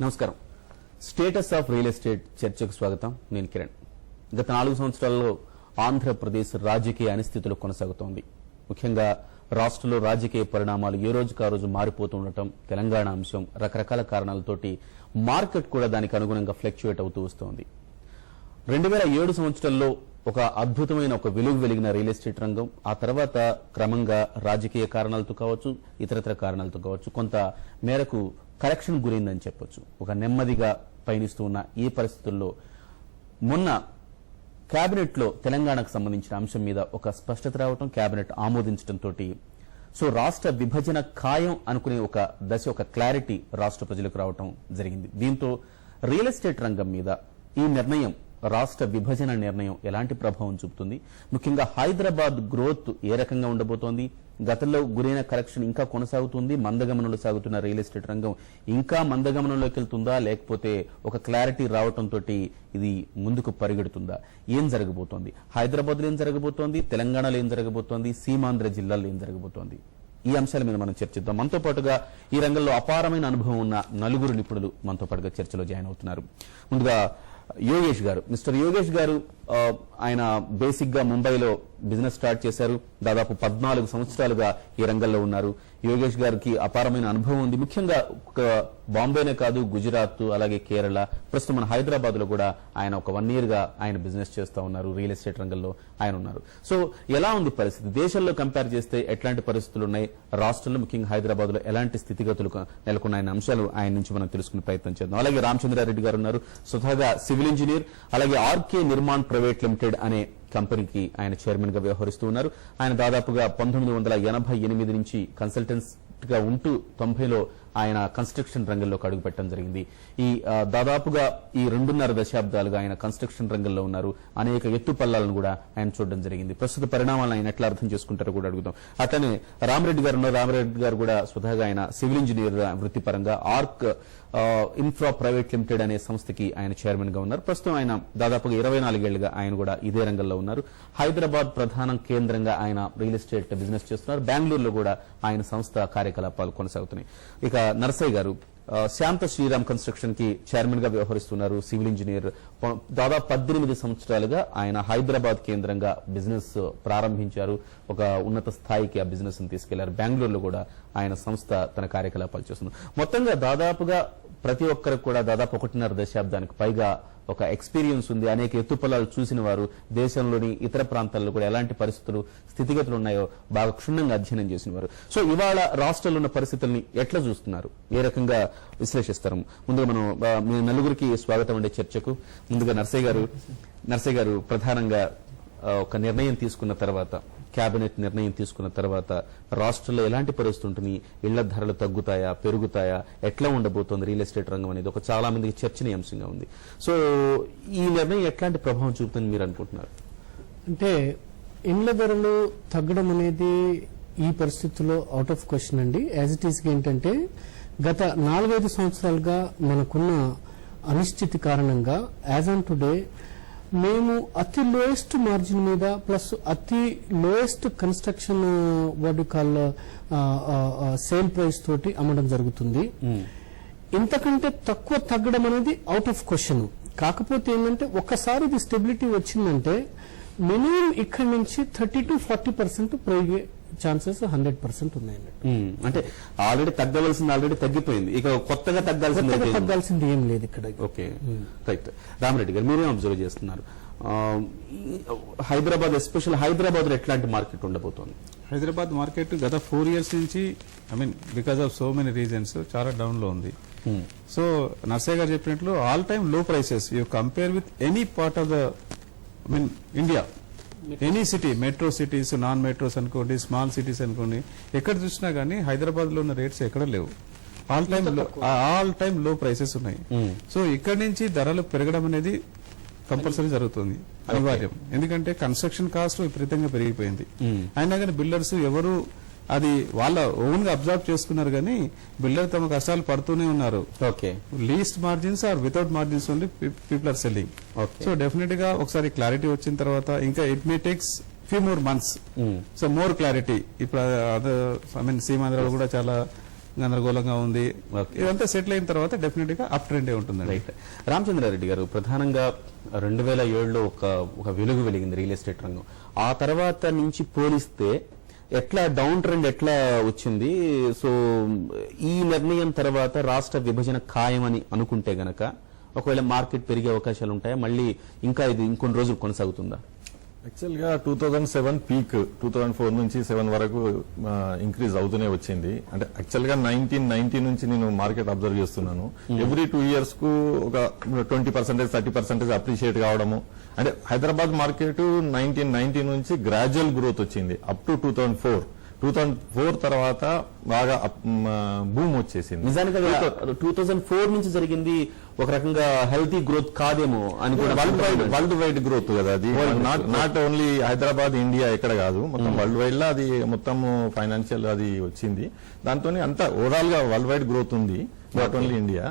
నమస్కారం. Status of real estate చర్చకు స్వాగతం. నేను కిరణ్. గత 4 సంవత్సరాల్లో ఆంధ్రప్రదేశ్ రాజకీయ అనిశ్చితులు కొనసాగుతోంది. ముఖ్యంగా రాష్ట్రంలో రాజకీయ పరిణామాలు ఏ రోజుకు ఆ రోజు మారిపోతుండటం, తెలంగాణ అంశం, రకరకాల కారణాలతోటి మార్కెట్ కూడా దానికి అనుగుణంగా ఫ్లక్చుయేట్ అవుతూ వస్తోంది. 2007 సంవత్సరంలో ఒక అద్భుతమైన ఒక వెలుగు వెలిగిన రియల్ ఎస్టేట్ రంగం, ఆ తర్వాత క్రమంగా రాజకీయ కారణాలతో కావచ్చు, ఇతరత్ర కారణాలతో కావచ్చు, కొంత మేరకు కరెక్షన్ గురైందని చెప్పొచ్చు. ఒక నెమ్మదిగా పయనిస్తూ ఉన్న ఈ పరిస్థితుల్లో మొన్న కేబినెట్ లో తెలంగాణకు సంబంధించిన అంశం మీద ఒక స్పష్టత రావటం, కేబినెట్ ఆమోదించడంతో రాష్ట్ర విభజన ఖాయం అనుకునే ఒక దశ, ఒక క్లారిటీ రాష్ట్ర ప్రజలకు రావటం జరిగింది. దీంతో రియల్ ఎస్టేట్ రంగం మీద ఈ నిర్ణయం, రాష్ట్ర విభజన నిర్ణయం ఎలాంటి ప్రభావం చూపుతుంది? ముఖ్యంగా హైదరాబాద్ గ్రోత్ ఏ రకంగా ఉండబోతోంది? గతంలో గురైన కరెక్షన్ ఇంకా కొనసాగుతుంది. మందగమనంలో సాగుతున్న రియల్ ఎస్టేట్ రంగం ఇంకా మందగమనంలోకి వెళ్తుందా, లేకపోతే ఒక క్లారిటీ రావడంతో ఇది ముందుకు పరిగెడుతుందా? ఏం జరగబోతోంది? హైదరాబాద్ లో ఏం జరగబోతోంది? తెలంగాణలో ఏం జరగబోతోంది? సీమాంధ్ర జిల్లాల్లో ఏం జరగబోతోంది? ఈ అంశాల మీద మనం చర్చిద్దాం. మనతో పాటుగా ఈ రంగంలో అపారమైన అనుభవం ఉన్న 4 నిపుణులు మనతో పాటుగా చర్చలో జాయిన్ అవుతున్నారు. ముందుగా యోగేష్ గారు. మిస్టర్ యోగేష్ గారు, ఆయన బేసిక్ గా ముంబైలో బిజినెస్ స్టార్ట్ చేశారు. దాదాపు 14 సంవత్సరాలుగా ఈ రంగంలో ఉన్నారు. యోగేష్ గారికి అపారమైన అనుభవం ఉంది. ముఖ్యంగా బాంబేనే కాదు, గుజరాత్, అలాగే కేరళ, ప్రస్తుతం మన హైదరాబాద్ లో కూడా ఆయన ఒక 1 year గా ఆయన బిజినెస్ చేస్తా ఉన్నారు. రియల్ ఎస్టేట్ రంగంలో ఆయన ఉన్నారు. సో ఎలా ఉంది పరిస్థితి? దేశంలో కంపేర్ చేస్తే ఎట్లాంటి పరిస్థితులు ఉన్నాయి? రాష్ట్రంలో ముఖ్యంగా హైదరాబాద్ లో ఎలాంటి స్థితిగతులు నెలకొన్న అంశాలు ఆయన నుంచి మనం తెలుసుకునే ప్రయత్నం చేద్దాం. అలాగే రామచంద్రారెడ్డి గారు ఉన్నారు, స్వతహాగా సివిల్ ఇంజనీర్. అలాగే ఆర్కే నిర్మాణ్ ప్రైవేట్ లిమిటెడ్ అనే కంపెనీకి ఆయన చైర్మన్ గా వ్యవహరిస్తూ ఉన్నారు. ఆయన దాదాపుగా 1988 నుంచి కన్సల్టెన్స్ గా ఉంటూ 90లో ఆయన కన్స్ట్రక్షన్ రంగంలోకి అడుగు పెట్టడం జరిగింది. ఈ దాదాపుగా ఈ 2.5 దశాబ్దాలుగా ఆయన కన్స్ట్రక్షన్ రంగంలో ఉన్నారు. అనేక ఎత్తుపల్లాలను కూడా ఆయన చూడడం జరిగింది. ప్రస్తుత పరిణామాలను ఆయన ఎట్లా అర్థం చేసుకుంటారో కూడా అడుగుదాం. అట్లనే రామరెడ్డి గారు ఉన్నారు. రామరెడ్డి గారు కూడా స్వతహాగా ఆయన సివిల్ ఇంజనీర్ వృత్తిపరంగా ఆర్క్ ఇన్ఫ్రా ప్రైవేట్ లిమిటెడ్ అనే సంస్థకి ఆయన చైర్మన్ గా ఉన్నారు. ప్రస్తుతం ఆయన దాదాపుగా 24 ఏళ్లుగా ఆయన కూడా ఇదే రంగంలో ఉన్నారు. హైదరాబాద్ ప్రధాన కేంద్రంగా ఆయన రియల్ ఎస్టేట్ బిజినెస్ చేస్తున్నారు. బెంగళూరులో కూడా ఆయన సంస్థ కార్యకలాపాలు కొనసాగుతున్నాయి. ఇక నర్సయ్య గారు శాంత శ్రీరామ్ కన్స్ట్రక్షన్ కి చైర్మన్ గా వ్యవహరిస్తున్నారు. Civil engineer. దాదాపు 18 సంవత్సరాలుగా ఆయన హైదరాబాద్ కేంద్రంగా బిజినెస్ ప్రారంభించారు. ఒక ఉన్నత స్థాయికి ఆ బిజినెస్ ని తీసుకెళ్లారు. బెంగళూరులో కూడా ఆయన సంస్థ తన కార్యకలాపాలు చేస్తున్నారు. మొత్తంగా దాదాపుగా ప్రతి ఒక్కరికి కూడా దాదాపు 1.5 దశాబ్దానికి పైగా ఒక ఎక్స్పీరియన్స్ ఉంది. అనేక ఎత్తుపల్లాలు చూసిన వారు, దేశంలోని ఇతర ప్రాంతాల్లో కూడా ఎలాంటి పరిస్థితులు, స్థితిగతులు ఉన్నాయో బాగా క్షుణ్ణంగా అధ్యయనం చేసిన వారు. సో ఇవాళ రాష్ట్రంలో ఉన్న పరిస్థితుల్ని ఎట్లా చూస్తున్నారు? ఏ రకంగా విశ్లేషిస్తారు? ముందుగా మనం మీ నలుగురికి స్వాగతం అండి చర్చకు. ముందుగా నర్సయ్య గారు ప్రధానంగా ఒక నిర్ణయం తీసుకున్న తర్వాత, కేబినెట్ నిర్ణయం తీసుకున్న తర్వాత రాష్ట్రంలో ఎలాంటి పరిస్థితి ఉంటుంది? ఇళ్ల ధరలు తగ్గుతాయా, పెరుగుతాయా, ఎట్లా ఉండబోతోంది రియల్ ఎస్టేట్ రంగం అనేది ఒక చాలా మందికి చర్చనీయాంశంగా ఉంది. సో ఈ నిర్ణయం ఎట్లాంటి ప్రభావం చూపుతుంది మీరు అనుకుంటున్నారు? అంటే ఇండ్ల ధరలు తగ్గడం అనేది ఈ పరిస్థితుల్లో అవుట్ ఆఫ్ క్వశ్చన్ అండి. యాజ్ ఇట్ ఈస్ ఏంటంటే గత 4-5 సంవత్సరాలుగా మనకున్న అనిశ్చితి కారణంగా యాజ్ ఆన్ టుడే మేము అతి లోయెస్ట్ మార్జిన్ మీద ప్లస్ అతి lowest construction what call sale price తోటి అమ్మడం జరుగుతుంది. ఇంతకంటే తక్కువ తగ్గడం అనేది అవుట్ ఆఫ్ క్వశ్చన్. కాకపోతే ఏంటంటే ఒక్కసారి ఇది స్టెబిలిటీ వచ్చిందంటే మినిమం ఇక్కడి నుంచి 30 to 40% పెరిగే ఛాన్సెస్ 100% ఉన్నాయండి. అంటే ఆల్రెడీ తగ్గవలసింది ఆల్రెడీ తగ్గిపోయింది, ఇక కొత్తగా తగ్గాల్సింది ఏం లేదు ఇక్కడ. Okay, right. రామరెడ్డి గారు మీరేం అబ్జర్వ్ చేస్తున్నారు? హైదరాబాద్, ఎస్పెషల్ హైదరాబాద్ లో ఎట్లాంటి మార్కెట్ ఉండబోతోంది? హైదరాబాద్ మార్కెట్ గత 4 years నుంచి because of so many reasons చాలా డౌన్ లో ఉంది. సో నర్సయ్య గారు చెప్పినట్లు ఆల్ టైమ్ లో prices you compare with any part of the India, any city, metro cities, non metros అనుకోండి, స్మాల్ సిటీస్ అనుకోండి, ఎక్కడ చూసినా గానీ హైదరాబాద్ లో ఉన్న రేట్స్ ఎక్కడ లేవు. ఆల్ టైమ్ లో ప్రైసెస్ ఉన్నాయి. సో ఇక్కడ నుంచి ధరలు పెరగడం అనేది కంపల్సరీ జరుగుతుంది, అనివార్యం. ఎందుకంటే కన్స్ట్రక్షన్ కాస్ట్ విపరీతంగా పెరిగిపోయింది. అయినా కానీ బిల్డర్స్ ఎవరు అది వాళ్ళ ఓన్ గా అబ్జర్వ్ చేసుకున్నారు కానీ బిల్డర్ తమ కష్టాలు పడుతూనే ఉన్నారు. Okay, least margins or without margins only people are selling. So definite గా ఒకసారి క్లారిటీ వచ్చిన తర్వాత ఇంకా it may takes few more months. So more clarity. ఇప్పుడు సీమాంధ్రలో కూడా చాలా గందరగోళంగా ఉంది. ఇదంతా సెటిల్ అయిన తర్వాత డెఫినెట్ గా అప్ ట్రెండ్ ఉంటుందండి. రైట్. రామచంద్రారెడ్డి గారు, ప్రధానంగా 2007లో ఒక వెలుగు వెలిగింది రియల్ ఎస్టేట్ రంగం. ఆ తర్వాత నుంచి పోలిస్తే ఎట్లా డౌన్ ట్రెండ్ ఎట్లా వచ్చింది? సో ఈ నిర్ణయం తర్వాత రాష్ట్ర విభజన ఖాయమని అనుకుంటే గనక ఒకవేళ మార్కెట్ పెరిగే అవకాశాలు ఉంటాయా? మళ్ళీ ఇంకా ఇది ఇంకొన్ని రోజులు కొనసాగుతుందా? యాక్చువల్గా 2007 పీక్ 2004 నుంచి 7 వరకు ఇంక్రీజ్ అవుతూనే వచ్చింది. అంటే యాక్చువల్గా 1990 నుంచి నేను మార్కెట్ అబ్జర్వ్ చేస్తున్నాను. ఎవ్రీ 2 years కు ఒక 20%, 30% అప్రిషియేట్ కావడము. అంటే హైదరాబాద్ మార్కెట్ 1990 నుంచి గ్రాడ్యువల్ గ్రోత్ వచ్చింది అప్ టు 2004 తర్వాత బాగా బూమ్ వచ్చేసింది. నిజానికి 2004 నుంచి జరిగింది ఒక రకంగా హెల్తీ గ్రోత్ కాదేమో అని కూడా వరల్డ్ వైడ్ గ్రోత్ కదా అది. నాట్ ఓన్లీ హైదరాబాద్, ఇండియా ఎక్కడ కాదు, మొత్తం వరల్డ్ వైడ్ లో అది మొత్తం ఫైనాన్షియల్ అది వచ్చింది. దాంతో అంతా ఓవరాల్ గా వరల్డ్ వైడ్ గ్రోత్ ఉంది, నాట్ ఓన్లీ ఇండియా,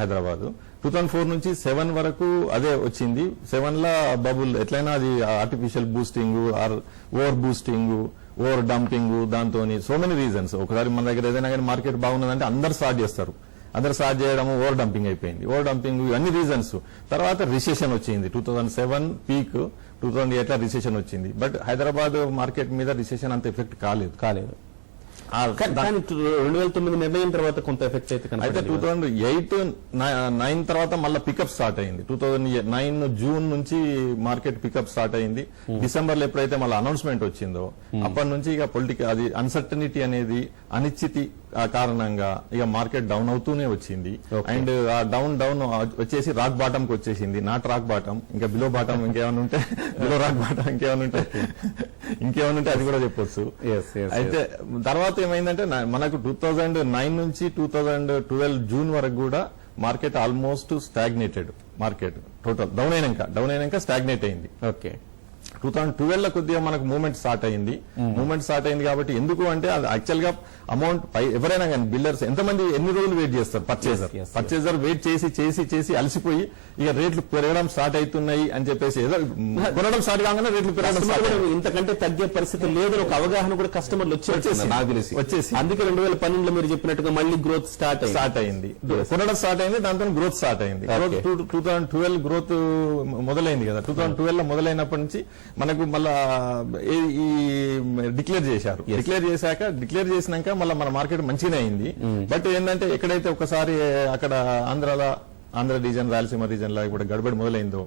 హైదరాబాద్. 2004 నుంచి 7 వరకు అదే వచ్చింది. 7 లా బబుల్ ఎట్లయినా అది artificial boosting or over boosting, over dumping, దాంతో సో మెనీ రీజన్స్. ఒకసారి మన దగ్గర ఏదైనా కానీ మార్కెట్ బాగున్నదంటే అందరు స్టార్ట్ చేస్తారు, అందరు స్టార్ట్ చేయడం, ఓవర్ డంపింగ్ అయిపోయింది. ఓవర్ డంపింగ్ అన్ని రీజన్స్. తర్వాత రిసెషన్ వచ్చింది 2007 పీక్, 2008 రిసెషన్ వచ్చింది. బట్ హైదరాబాద్ మార్కెట్ మీద రిసెషన్ అంత ఎఫెక్ట్ కాలేదు. కానీ 2009 నిర్ణయం తర్వాత కొంత ఎఫెక్ట్ అయితే అయితే 2008-9 తర్వాత మళ్ళీ పికప్ స్టార్ట్ అయింది. 2009 జూన్ నుంచి మార్కెట్ పికప్ స్టార్ట్ అయింది. డిసెంబర్ లో ఎప్పుడైతే మళ్ళీ అనౌన్స్మెంట్ వచ్చిందో అప్పటి నుంచి ఇక పొలిటికల్ అది అన్సర్టనిటీ అనేది, అనిశ్చితి కారణంగా ఇక మార్కెట్ డౌన్ అవుతూనే వచ్చింది. అండ్ ఆ డౌన్ వచ్చేసి రాక్ బాటం కి వచ్చేసింది. నాట్ రాక్ బాటం, ఇంకా బిలో బాటం ఇంకేమైనా ఉంటే, బిలో రాక్ బాటం ఇంకేమైనా ఉంటే అది కూడా చెప్పొచ్చు. అయితే తర్వాత ఏమైందంటే మనకు 2009 నుంచి 2012 జూన్ వరకు కూడా market almost stagnated. Market total down అయినాక స్టాగ్నేట్ అయింది. ఓకే. 2012 లో కొద్దిగా మనకు మూవ్మెంట్ స్టార్ట్ అయింది. కాబట్టి ఎందుకు అంటే అది యాక్చువల్ గా అమౌంట్ ఎవరైనా కానీ బిల్డర్స్ ఎంతమంది ఎన్ని రోజులు వెయిట్ చేస్తారు? పర్చేజర్ వెయిట్ చేసి అలసిపోయి ఇక రేట్లు పెరగడం స్టార్ట్ అవుతున్నాయి అని చెప్పేసి ఏదో కొనడం స్టార్ట్ కాగానే రేట్లు పెరగడం ఇంతకంటే తగ్గే పరిస్థితి లేదని ఒక అవగాహన కూడా కస్టమర్లు వచ్చేసి అందుకే 2012లో మీరు చెప్పినట్టుగా మళ్ళీ గ్రోత్ స్టార్ట్ అయింది. కొనడం స్టార్ట్ అయింది, దాంతో గ్రోత్ స్టార్ట్ అయింది. 2012 గ్రోత్ మొదలైంది కదా. 2012 లో మొదలైనప్పటి నుంచి మనకు మళ్ళా ఈ డిక్లేర్ చేశారు. డిక్లేర్ చేసినాక మళ్ళీ మన మార్కెట్ మంచిగానే అయింది. బట్ ఏంటంటే ఎక్కడైతే ఒకసారి అక్కడ ఆంధ్ర రీజన్, రాయలసీమ రీజన్ లో కూడా గడబడి మొదలైందో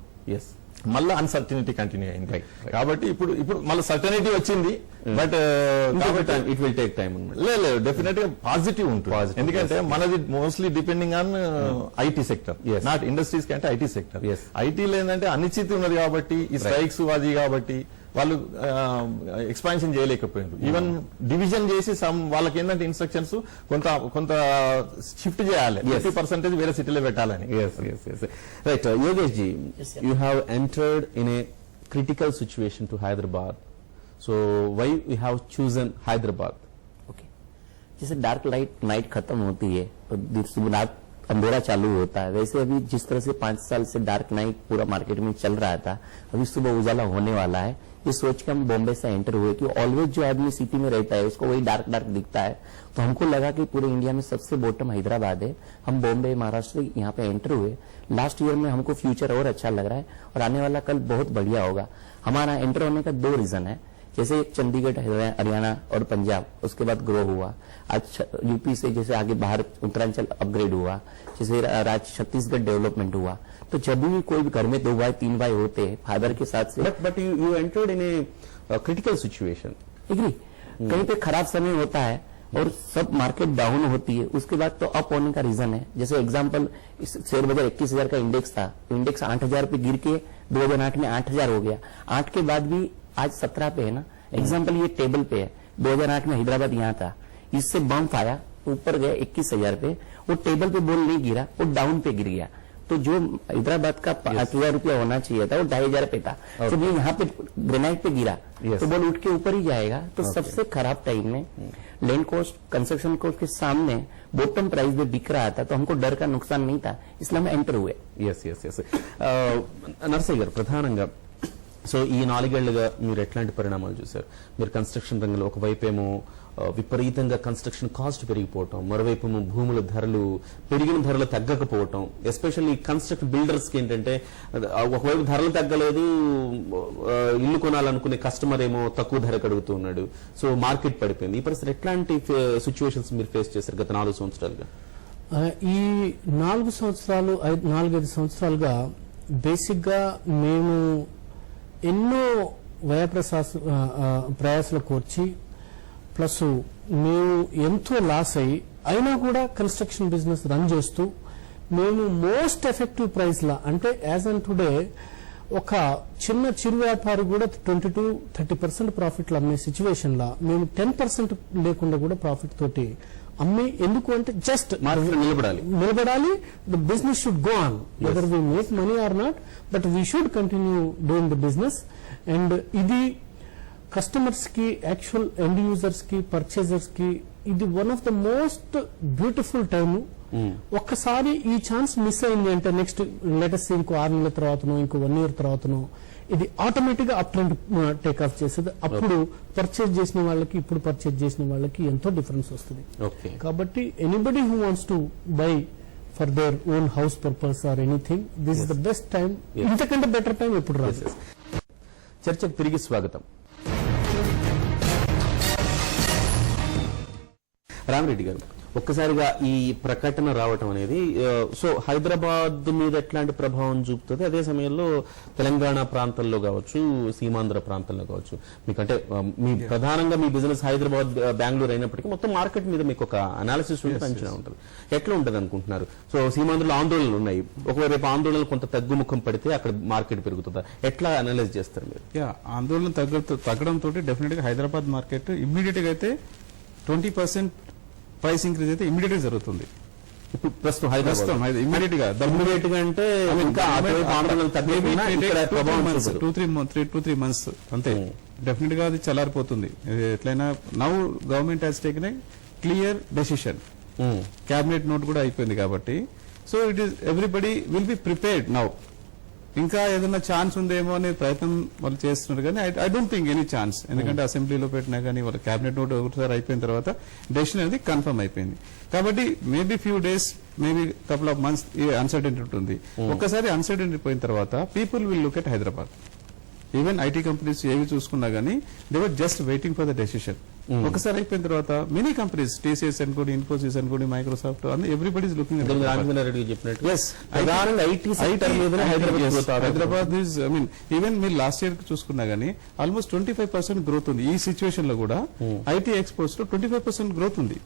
మళ్ళీ అన్సర్టనిటీ కంటిన్యూ అయింది. కాబట్టి ఇప్పుడు మళ్ళీ సర్టనిటీ వచ్చింది. But it will take time. లేదు, డెఫినెట్ గా పాజిటివ్ ఉంటుంది. ఎందుకంటే మనది mostly depending on IT sector, not industries కంటే ఐటీ సెక్టర్. ఐటీలో ఏంటంటే అనిశ్చితి ఉన్నది కాబట్టి, ఈ స్ట్రైక్స్ అది కాబట్టి వాళ్ళు ఎక్స్పాన్షన్ చేయలేకపోయింది. ఈవెన్ డివిజన్ చేసి వాళ్ళకి ఏంటంటే ఇన్స్ట్రక్షన్స్ కొంత షిఫ్ట్ చేయాలి, 50% వేరే సిటీలో పెట్టాలని. Right. Yogesh ji, you have entered in a critical situation to Hyderabad. So why you have chosen Hyderabad? Okay, जैसे डार्क नाइट खत्म होती है तो रात अंधेरा चालू होता है, वैसे अभी जिस तरह से 5 साल से डार्क नाइट पूरा मार्केट में चल रहा था, अभी सुबह उजाला होने वाला है. ये सोच के हम बॉम्बे से एंटर हुए कि ऑलवेज जो आदमी सिटी में रहता है उसको वही डार्क दिखता है. तो हमको लगा कि पूरे इंडिया में सबसे बॉटम हैदराबाद है. हम बॉम्बे, महाराष्ट्र यहाँ पे एंटर हुए. लास्ट ईयर में हमको फ्यूचर और अच्छा लग रहा है और आने वाला कल बहुत बढ़िया होगा. हमारा एंटर होने का 2 रीजन है. जैसे चंडीगढ़, हरियाणा और पंजाब उसके बाद ग्रो हुआ. आज यूपी से जैसे आगे बाहर उत्तरांचल अपग्रेड हुआ, जैसे राज्य छत्तीसगढ़ डेवलपमेंट हुआ. तो जब भी कोई भी घर में 2 भाई 3 भाई होते हैं फादर के साथ से, but you entered in a critical situation. Agree, कहीं पे खराब समय होता है और सब मार्केट डाउन होती है, उसके बाद तो अप होने का रीजन है. जैसे एग्जांपल शेयर बाजार 21,000 का इंडेक्स था, इंडेक्स 8,000 पे गिर के 2008 में 8,000 हो गया. 8 के बाद भी आज 17 पे है ना. एग्जांपल ये टेबल पे है, 2008 में हैदराबाद यहाँ था, इससे बम्प आया, ऊपर गया 21,000 पे, वो टेबल पे बोल नहीं गिरा, वो डाउन पे गिर गया. तो जो हैदराबाद का 5,000 रुपया होना चाहिए था वो 2,500 पे था. जब ये यहाँ पे ग्रेनाइट पे गिरा तो बोल उठ के ऊपर ही जाएगा. तो सबसे खराब टाइम में लैंड कॉस्ट, कंस्ट्रक्शन कॉस्ट के सामने बॉटम प्राइस में बिक रहा था, तो हमको डर का नुकसान नहीं था, इसलिए हम एंटर हुए. నర్సయ్య గారు, ప్రధానంగా సో ఈ 4 ఏళ్లుగా మీరు ఎట్లాంటి పరిణామాలు చూశారు? మీరు కన్స్ట్రక్షన్ రంగంలో ఒకవైపేమో విపరీతంగా కన్స్ట్రక్షన్ కాస్ట్ పెరిగిపోవటం, మరోవైపు భూముల ధరలు పెరిగిన ధరలు తగ్గకపోవటం, ఎస్పెషల్లీ కన్స్ట్రక్షన్ బిల్డర్స్ కి ఏంటంటే ఒకవైపు ధరలు తగ్గలేదు, ఇల్లు కొనాలనుకునే కస్టమర్ ఏమో తక్కువ ధరకు అడుగుతున్నాడు, సో మార్కెట్ పడిపోయింది. ఈ పరిస్థితి ఎట్లాంటి సిచ్యువేషన్స్ మీరు ఫేస్ చేశారు గత 4 సంవత్సరాలుగా? ఈ 4 సంవత్సరాలు 4-5 సంవత్సరాలుగా బేసిక్ గా మేము ఎన్నో ప్రయాసాలు కోర్చి ప్లస్ మేము ఎంతో లాస్ అయ్యి అయినా కూడా కన్స్ట్రక్షన్ బిజినెస్ రన్ చేస్తూ మేము మోస్ట్ ఎఫెక్టివ్ ప్రైస్ లా, అంటే యాజ్ అండ్ టుడే ఒక చిరు వ్యాపారి కూడా 20-30% ప్రాఫిట్లు అమ్మే సిచ్యువేషన్ లా మేము 10% లేకుండా కూడా ప్రాఫిట్ తోటి అమ్మి, ఎందుకు అంటే జస్ట్ మార్కెట్ నిలబడాలి. The business should go on whether we make money or not, but we should continue doing the business. And ఇది కస్టమర్స్ కి, యాక్చువల్ ఎండ్ యూజర్స్ కి, పర్చేజర్స్ కి ఇది one of the most beautiful time. ఒక్కసారి ఈ chance miss అయింది అంటే next latest ఇంకో 6 నెలల తర్వాతనో ఇంకో 1 year తర్వాతనో ఇది ఆటోమేటిక్ గా అప్ ట్రెండ్ టేక్ ఆఫ్ చేస్తుంది. అప్పుడు పర్చేజ్ చేసిన వాళ్ళకి ఇప్పుడు పర్చేజ్ చేసిన వాళ్ళకి ఎంతో డిఫరెన్స్ వస్తుంది. కాబట్టి anybody who wants to buy for their own house purpose or anything, this is the best time. ఇంతకంటే బెటర్ టైం ఎప్పుడు రాదు. చర్చకు తిరిగి స్వాగతం. రామిరెడ్డి గారు, ఒక్కసారిగా ఈ ప్రకటన రావటం అనేది సో హైదరాబాద్ మీద ఎట్లాంటి ప్రభావం చూపుతుంది, అదే సమయంలో తెలంగాణ ప్రాంతంలో కావచ్చు, సీమాంధ్ర ప్రాంతంలో కావచ్చు, మీకంటే మీ ప్రధానంగా మీ బిజినెస్ హైదరాబాద్, బెంగళూరు అయినప్పటికీ మొత్తం మార్కెట్ మీద మీకు ఒక అనాలిసిస్ ఉంటుంది, అంచనా ఉంటుంది. ఎట్లా ఉంటుంది అనుకుంటున్నారు? సో సీమాంధ్రలో ఆందోళనలు ఉన్నాయి, ఒకవేళ ఆందోళనలు కొంత తగ్గుముఖం పడితే అక్కడ మార్కెట్ పెరుగుతుందా, ఎట్లా అనలైజ్ చేస్తారు మీరు? ఆందోళన తగ్గడంతో డెఫినెట్ గా హైదరాబాద్ మార్కెట్ ఇమ్మీడియట్ గా అయితే 20% ప్రైస్ ఇంక్రీజ్ అయితే ఇమ్మీడియట్ గా జరుగుతుంది. ఇప్పుడు ప్రస్తుతం హైదరాబాద్ ఇమ్మీడియట్ గా అంటే ఇంకా ఆందోళనలు తగ్గిపోయినా ఇక్కడ ప్రభావం 2-3 months అంతే. డెఫినెట్ గా అది చల్లారిపోతుంది. ఎట్లయినా now government has taken a clear decision, cabinet note కూడా అయిపోయింది కాబట్టి so it is everybody will be prepared now. ఇంకా ఏదైనా ఛాన్స్ ఉందేమో అనే ప్రయత్నం వాళ్ళు చేస్తున్నారు, కానీ I don't think any chance. ఎందుకంటే అసెంబ్లీలో పెట్టినా కానీ వాళ్ళ క్యాబినెట్ నోట్ ఒకసారి అయిపోయిన తర్వాత డెసిషన్ అనేది కన్ఫర్మ్ అయిపోయింది కాబట్టి maybe few days, maybe couple of months ఈ అన్సర్టెనిటీ ఉంటుంది. ఒక్కసారి అన్సర్టెనిటీ పోయిన తర్వాత people will look at Hyderabad. Even IT companies ఏవి చూసుకున్నా గానీ they were just waiting for the decision. ఒకసారి అయిపోయిన తర్వాత మెనీ కంపెనీస్, టీసీఎస్ అనుకోండి, ఇన్ఫోసిస్ అనుకోండి, Microsoft, everybody is looking Hyderabad is, I mean even మీరు లాస్ట్ ఇయర్ చూసుకున్నా గానీ ఆల్మోస్ట్ 25% గ్రోత్ ఉంది. ఈ సిచ్యువేషన్ లో కూడా ఐటీ ఎక్స్పోర్ట్స్ లో 25% గ్రోత్ ఉంది.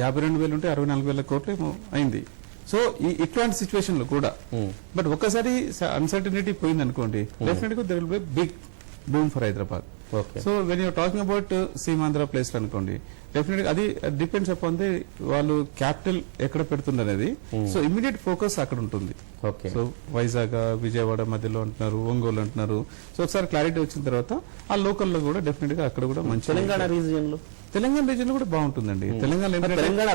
52,000 ఉంటే 64,000 కోట్లు ఏమో అయింది. సో ఇట్లాంటి సిచ్యువేషన్ లో కూడా బట్ ఒక్కసారి అన్సర్టనిటీ పోయింది అనుకోండి, డెఫినెట్ గా there will be big boom for Hyderabad. So when you're talking about Seemandhra place అనుకోండి, డెఫినెట్ అది డిపెండ్స్ అపాన్ ది వాళ్ళు క్యాపిటల్ ఎక్కడ పెడుతుంది అనేది. సో ఇమ్మీడియట్ ఫోకస్ అక్కడ ఉంటుంది. సో వైజాగ్, విజయవాడ మధ్యలో అంటున్నారు, ఒంగోలు అంటున్నారు. సో ఒకసారి క్లారిటీ వచ్చిన తర్వాత ఆ లోకల్ లో కూడా డెఫినెట్ గా అక్కడ కూడా మంచి తెలంగాణ రీజియన్ లో కూడా బాగుంటుందండి. తెలంగాణ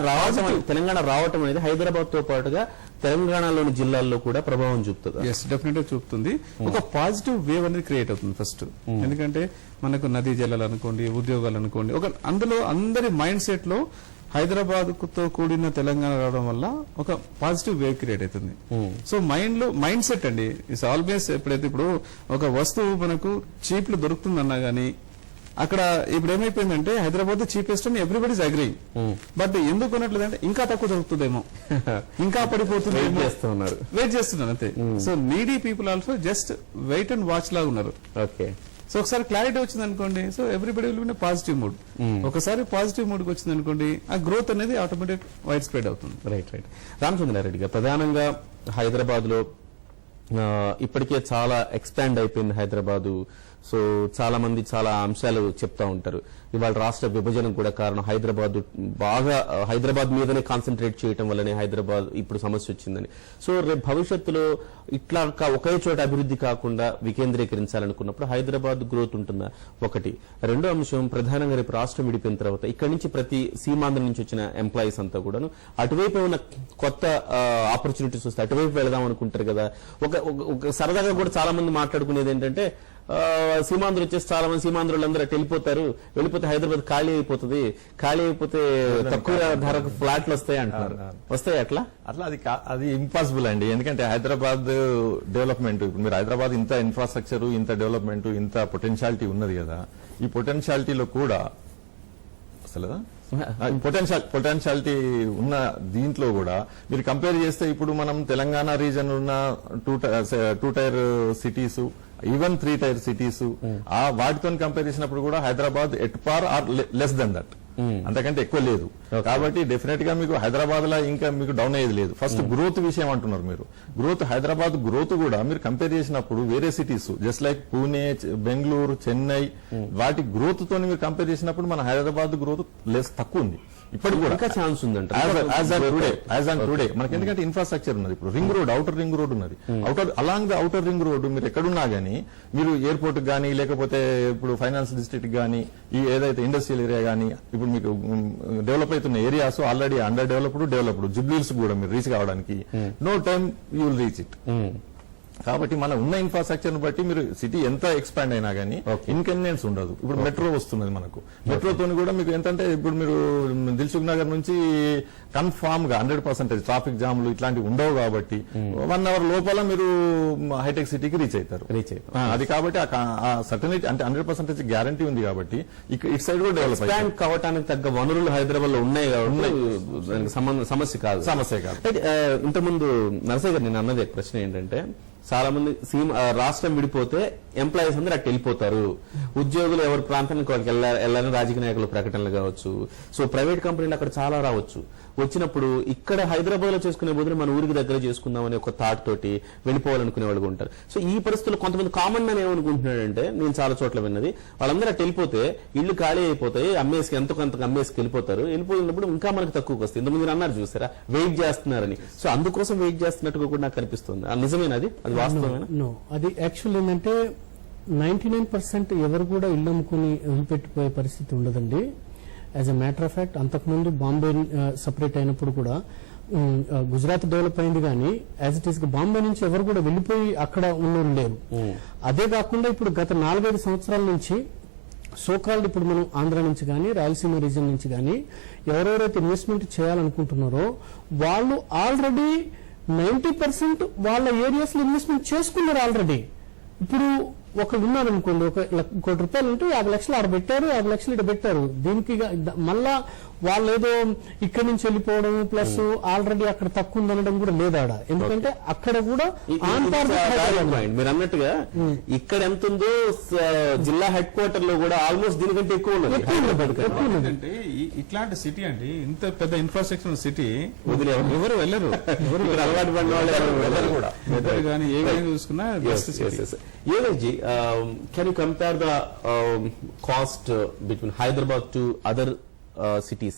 రావటం అనేది హైదరాబాద్ తో పాటుగా తెలంగాణలోని జిల్లాల్లో కూడా ప్రభావం చూపుతుంది. ఎస్, డెఫినెట్ గా చూపుతుంది. ఒక పాజిటివ్ వేవ్ అనేది క్రియేట్ అవుతుంది ఫస్ట్. ఎందుకంటే మనకు నదీ జలాలు అనుకోండి, ఉద్యోగాలు అనుకోండి, ఒక అందులో అందరి మైండ్ సెట్ లో హైదరాబాద్ తో కూడిన తెలంగాణ రావడం వల్ల ఒక పాజిటివ్ వేవ్ క్రియేట్ అవుతుంది. సో మైండ్ సెట్ అండి ఇట్స్ ఆల్వేస్. ఎప్పుడైతే ఇప్పుడు ఒక వస్తువు మనకు చీప్ లో దొరుకుతుందన్నా గానీ అక్కడ ఇప్పుడు ఏమైపోయిందంటే హైదరాబాద్ చీపెస్ట్ అని ఎవ్రీబడీస్ అగ్రీ, బట్ ఎందుకు కొనట్లేదంటే ఇంకా తక్కువ దొరుకుతుందేమో, ఇంకా పడిపోతుంది, వెయిట్ చేస్తున్నారు అంతే. So needy people also just wait and watch లాగా ఉన్నారు. సో ఒకసారి క్లారిటీ వచ్చింది అనుకోండి, so everybody will be in positive mood. ఒకసారి పాజిటివ్ మూడ్ కి వచ్చింది అనుకోండి, ఆ గ్రోత్ అనేది ఆటోమేటిక్ వైడ్ స్ప్రెడ్ అవుతుంది. రైట్. రామచంద్రారెడ్డి గారు, ప్రధానంగా హైదరాబాద్ లో ఇప్పటికే చాలా ఎక్స్పాండ్ అయిపోయింది హైదరాబాదు. సో చాలా మంది చాలా అంశాలు చెప్తా ఉంటారు. ఇవాళ రాష్ట్ర విభజన కూడా కారణం హైదరాబాద్ మీదనే కాన్సన్ట్రేట్ చేయడం వల్లనే హైదరాబాద్ ఇప్పుడు సమస్య వచ్చిందని. సో రేపు భవిష్యత్తులో ఇట్లా ఒకే చోట అభివృద్ధి కాకుండా వికేంద్రీకరించాలనుకున్నప్పుడు హైదరాబాద్ గ్రోత్ ఉంటుందా? ఒకటి. రెండో అంశం, ప్రధానంగా రేపు రాష్ట్రం విడిపోయిన తర్వాత ఇక్కడి నుంచి ప్రతి సీమాంధ్ర నుంచి వచ్చిన ఎంప్లాయీస్ అంతా కూడాను అటువైపు ఉన్న కొత్త ఆపర్చునిటీస్ వస్తే అటువైపు వెళదాం అనుకుంటారు కదా. ఒక సరదాగా కూడా చాలా మంది మాట్లాడుకునేది ఏంటంటే సీమాంధ్రులు వచ్చేసి చాలా మంది సీమాంధ్రులు అందరూ అటు వెళ్ళిపోతే హైదరాబాద్ ఖాళీ అయిపోతే తక్కువ ధరకు ఫ్లాట్లు వస్తాయి అంటున్నారు. వస్తాయి అట్లా అది ఇంపాసిబుల్ అండి. ఎందుకంటే హైదరాబాద్ డెవలప్మెంట్, ఇప్పుడు మీరు హైదరాబాద్ ఇంత ఇన్ఫ్రాస్ట్రక్చర్, ఇంత డెవలప్మెంట్, ఇంత పొటెన్షియాలిటీ ఉన్నది కదా, ఈ పొటెన్షియాలిటీలో కూడా అసలు పొటెన్షియాలిటీ ఉన్న దీంట్లో కూడా మీరు కంపేర్ చేస్తే ఇప్పుడు మనం తెలంగాణ రీజన్ ఉన్న 2 tier cities, even 3 tier cities, వాటితో కంపేర్ చేసినప్పుడు కూడా Hyderabad at par or less than that, అంతకంటే ఎక్కువ లేదు. కాబట్టి డెఫినెట్ గా మీకు హైదరాబాద్ లో ఇంకా మీకు డౌన్ అయ్యేది లేదు. ఫస్ట్ గ్రోత్ విషయం అంటున్నారు మీరు. గ్రోత్, హైదరాబాద్ గ్రోత్ కూడా మీరు కంపేర్ చేసినప్పుడు వేరే cities just like Pune, Bengaluru, Chennai, వాటి గ్రోత్ తో మీరు కంపేర్ చేసినప్పుడు మన హైదరాబాద్ గ్రోత్ లెస్ తక్కువ ఉంది. ఇప్పటికి కూడా ఇంకా ఛాన్స్ ఉందంట యాజ్ ఆన్ టుడే మనకి, ఎందుకంటే ఇన్ఫ్రాస్ట్రక్చర్ ఉన్నది. ఇప్పుడు ring road, outer ring road ఉన్నది. Along the outer ring road మీరు ఎక్కడున్నా గానీ, మీరు ఎయిర్పోర్ట్ గానీ, లేకపోతే ఇప్పుడు ఫైనాన్స్ డిస్ట్రిక్ట్ గానీ, ఈ ఏదైతే ఇండస్ట్రియల్ ఏరియా గానీ, ఇప్పుడు మీకు డెవలప్ అవుతున్న ఏరియాస్ ఆల్రెడీ అండర్ డెవలప్డ్ జుబ్లీస్ కూడా మీరు రీచ్ కావడానికి no time you will reach it. కాబట్టి మన ఉన్న ఇన్ఫ్రాస్ట్రక్చర్ ను బట్టి మీరు సిటీ ఎంత ఎక్స్పాండ్ అయినా గానీ ఇన్కన్వీనియన్స్ ఉండదు. ఇప్పుడు మెట్రో వస్తున్నది మనకు. మెట్రోతో కూడా మీకు ఎంతంటే ఇప్పుడు మీరు దిల్సుఖ్ నగర్ నుంచి కన్ఫామ్ గా 100% ట్రాఫిక్ జామ్లు ఇట్లాంటివి ఉండవు. కాబట్టి 1 అవర్ లోపల మీరు హైటెక్ సిటీకి రీచ్ అవుతారు. అది కాబట్టి ఆ సర్టనిటీ అంటే 100% గ్యారంటీ ఉంది. కాబట్టి ఇటు సైడ్ కూడా డెవలప్ ఎక్స్పాండ్ కావడానికి తగ్గ వనరులు హైదరాబాద్ లో ఉన్నాయి కాబట్టి సమస్య కాదు. ఇంతకుముందు నరసయ్య గారు నేను అన్నది ప్రశ్న ఏంటంటే, చాలా మంది రాష్ట్రం విడిపోతే ఎంప్లాయీస్ అందరూ అటు వెళ్ళిపోతారు. ఉద్యోగులు ఎవరి ప్రాంతానికి వాళ్ళకి వెళ్ళాలని రాజకీయ నాయకుల ప్రకటనలు కావచ్చు. సో ప్రైవేట్ కంపెనీలు అక్కడ చాలా రావచ్చు. వచ్చినప్పుడు ఇక్కడ హైదరాబాద్ లో చేసుకునే బదులు మన ఊరికి దగ్గర చేసుకుందాం అనే ఒక థాట్ తోటి వెళ్ళిపోవాలనుకునే వాళ్ళు ఉంటారు. సో ఈ పరిస్థితుల్లో కొంతమంది కామన్ మ్యాన్ ఏమనుకుంటున్నాడంటే, నేను చాలా చోట్ల విన్నది, వాళ్ళందరూ అటు వెళ్ళిపోతే ఇళ్లు ఖాళీ అయిపోతాయి, ఎంతకంత అమ్మేసుకు వెళ్ళిపోయినప్పుడు ఇంకా మనకు తక్కువకి వస్తుంది. ఇంతకుముందు మీరు అన్నారు చూసారా, వెయిట్ చేస్తున్నారని. సో అందుకోసం వెయిట్ చేస్తున్నట్టుగా కూడా నాకు కనిపిస్తుంది. నిజమేనా? అది వాస్తవమేనా? నో, అది యాక్చువల్ ఏంటంటే 99% ఎవరు కూడా ఇల్లు అమ్ముకుని వదిలిపెట్టిపోయే పరిస్థితి ఉండదండి. As a matter of fact, అంతకుముందు బాంబే సపరేట్ అయినప్పుడు కూడా గుజరాత్ డెవలప్ అయింది, కానీ యాజ్ ఇట్ ఈస్ బాంబే నుంచి ఎవరు కూడా వెళ్లిపోయి అక్కడ ఉన్నోరు లేరు. అదే కాకుండా ఇప్పుడు గత 4-5 సంవత్సరాల నుంచి సోకాల్డ్ ఇప్పుడు మనం ఆంధ్ర నుంచి కానీ, రాయలసీమ రీజన్ నుంచి కానీ ఎవరెవరైతే ఇన్వెస్ట్మెంట్ చేయాలనుకుంటున్నారో వాళ్ళు ఆల్రెడీ 90% వాళ్ళ ఏరియాస్ లో ఇన్వెస్ట్మెంట్ చేసుకున్నారు ఆల్రెడీ. ఇప్పుడు ఒకరు ఉన్నారనుకోండి, ₹1 కోటి ఉంటే 50 లక్షలు ఆడ పెట్టారు, 50 లక్షలు ఇక్కడ పెట్టారు. దీనికి మళ్ళా వాళ్ళు ఏదో ఇక్కడి నుంచి వెళ్ళిపోవడం ప్లస్ ఆల్రెడీ అక్కడ తక్కువ ఉందనడం కూడా లేదు ఆడ. ఎందుకంటే అక్కడ కూడా మీరు అన్నట్టుగా ఇక్కడ ఎంత ఉందో జిల్లా హెడ్ క్వార్టర్ లో కూడా ఆల్మోస్ట్ దీనికంటే ఎక్కువ ఉన్నది. అంటే ఇట్లాంటి సిటీ అండి, ఇంత పెద్ద ఇన్ఫ్రాస్ట్రక్చర్ సిటీ ఎవరు వెళ్ళరు. అలవాటు పడిన వాళ్ళు వెళ్ళరు కూడా. కానీ ఏమైనా చూసుకున్నా ఏదీ can you compare the cost between Hyderabad to other cities?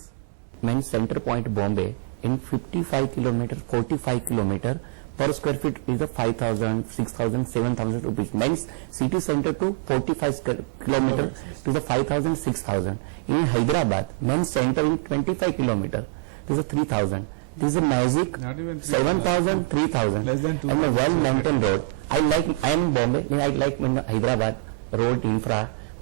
Main center point Bombay in 55 kilometer, 45 kilometer per square feet is the 5,000, 6,000, 7,000 rupees. Means city center to 45 kilometer to the 5,000, 6,000. In Hyderabad, main center in 25 kilometer to the 3,000. This is a magic 7,000, 3,000 and a well-maintained road. I am in Bombay. I like Hyderabad road infra,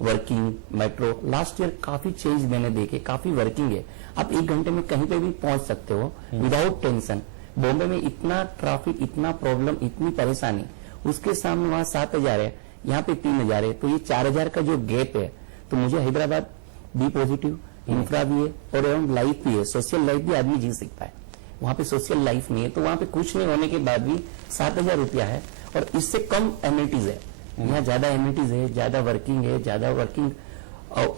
working, metro. Last year काफी change मैंने देखे, काफी working है. आप 1 घंटे में कहीं पे भी पहुंच सकते हो विदाउट टेंशन. बॉम्बे में इतना ट्रैफिक, इतना प्रॉब्लम, इतनी परेशानी, उसके सामने वहाँ 7,000 है, यहाँ पे 3,000 है. तो ये 4,000 का जो गैप है, तो मुझे हैदराबाद भी पॉजिटिव, इंफ्रा भी है और एवं लाइफ भी है, सोशल लाइफ भी आदमी जी सकता है. वहाँ पे सोशल लाइफ नहीं है, तो वहाँ पे कुछ नहीं होने के बाद भी 7,000 रुपया है और इससे कम एमिनिटीज है. यहाँ ज्यादा एमिनिटीज है, ज्यादा वर्किंग है, ज्यादा वर्किंग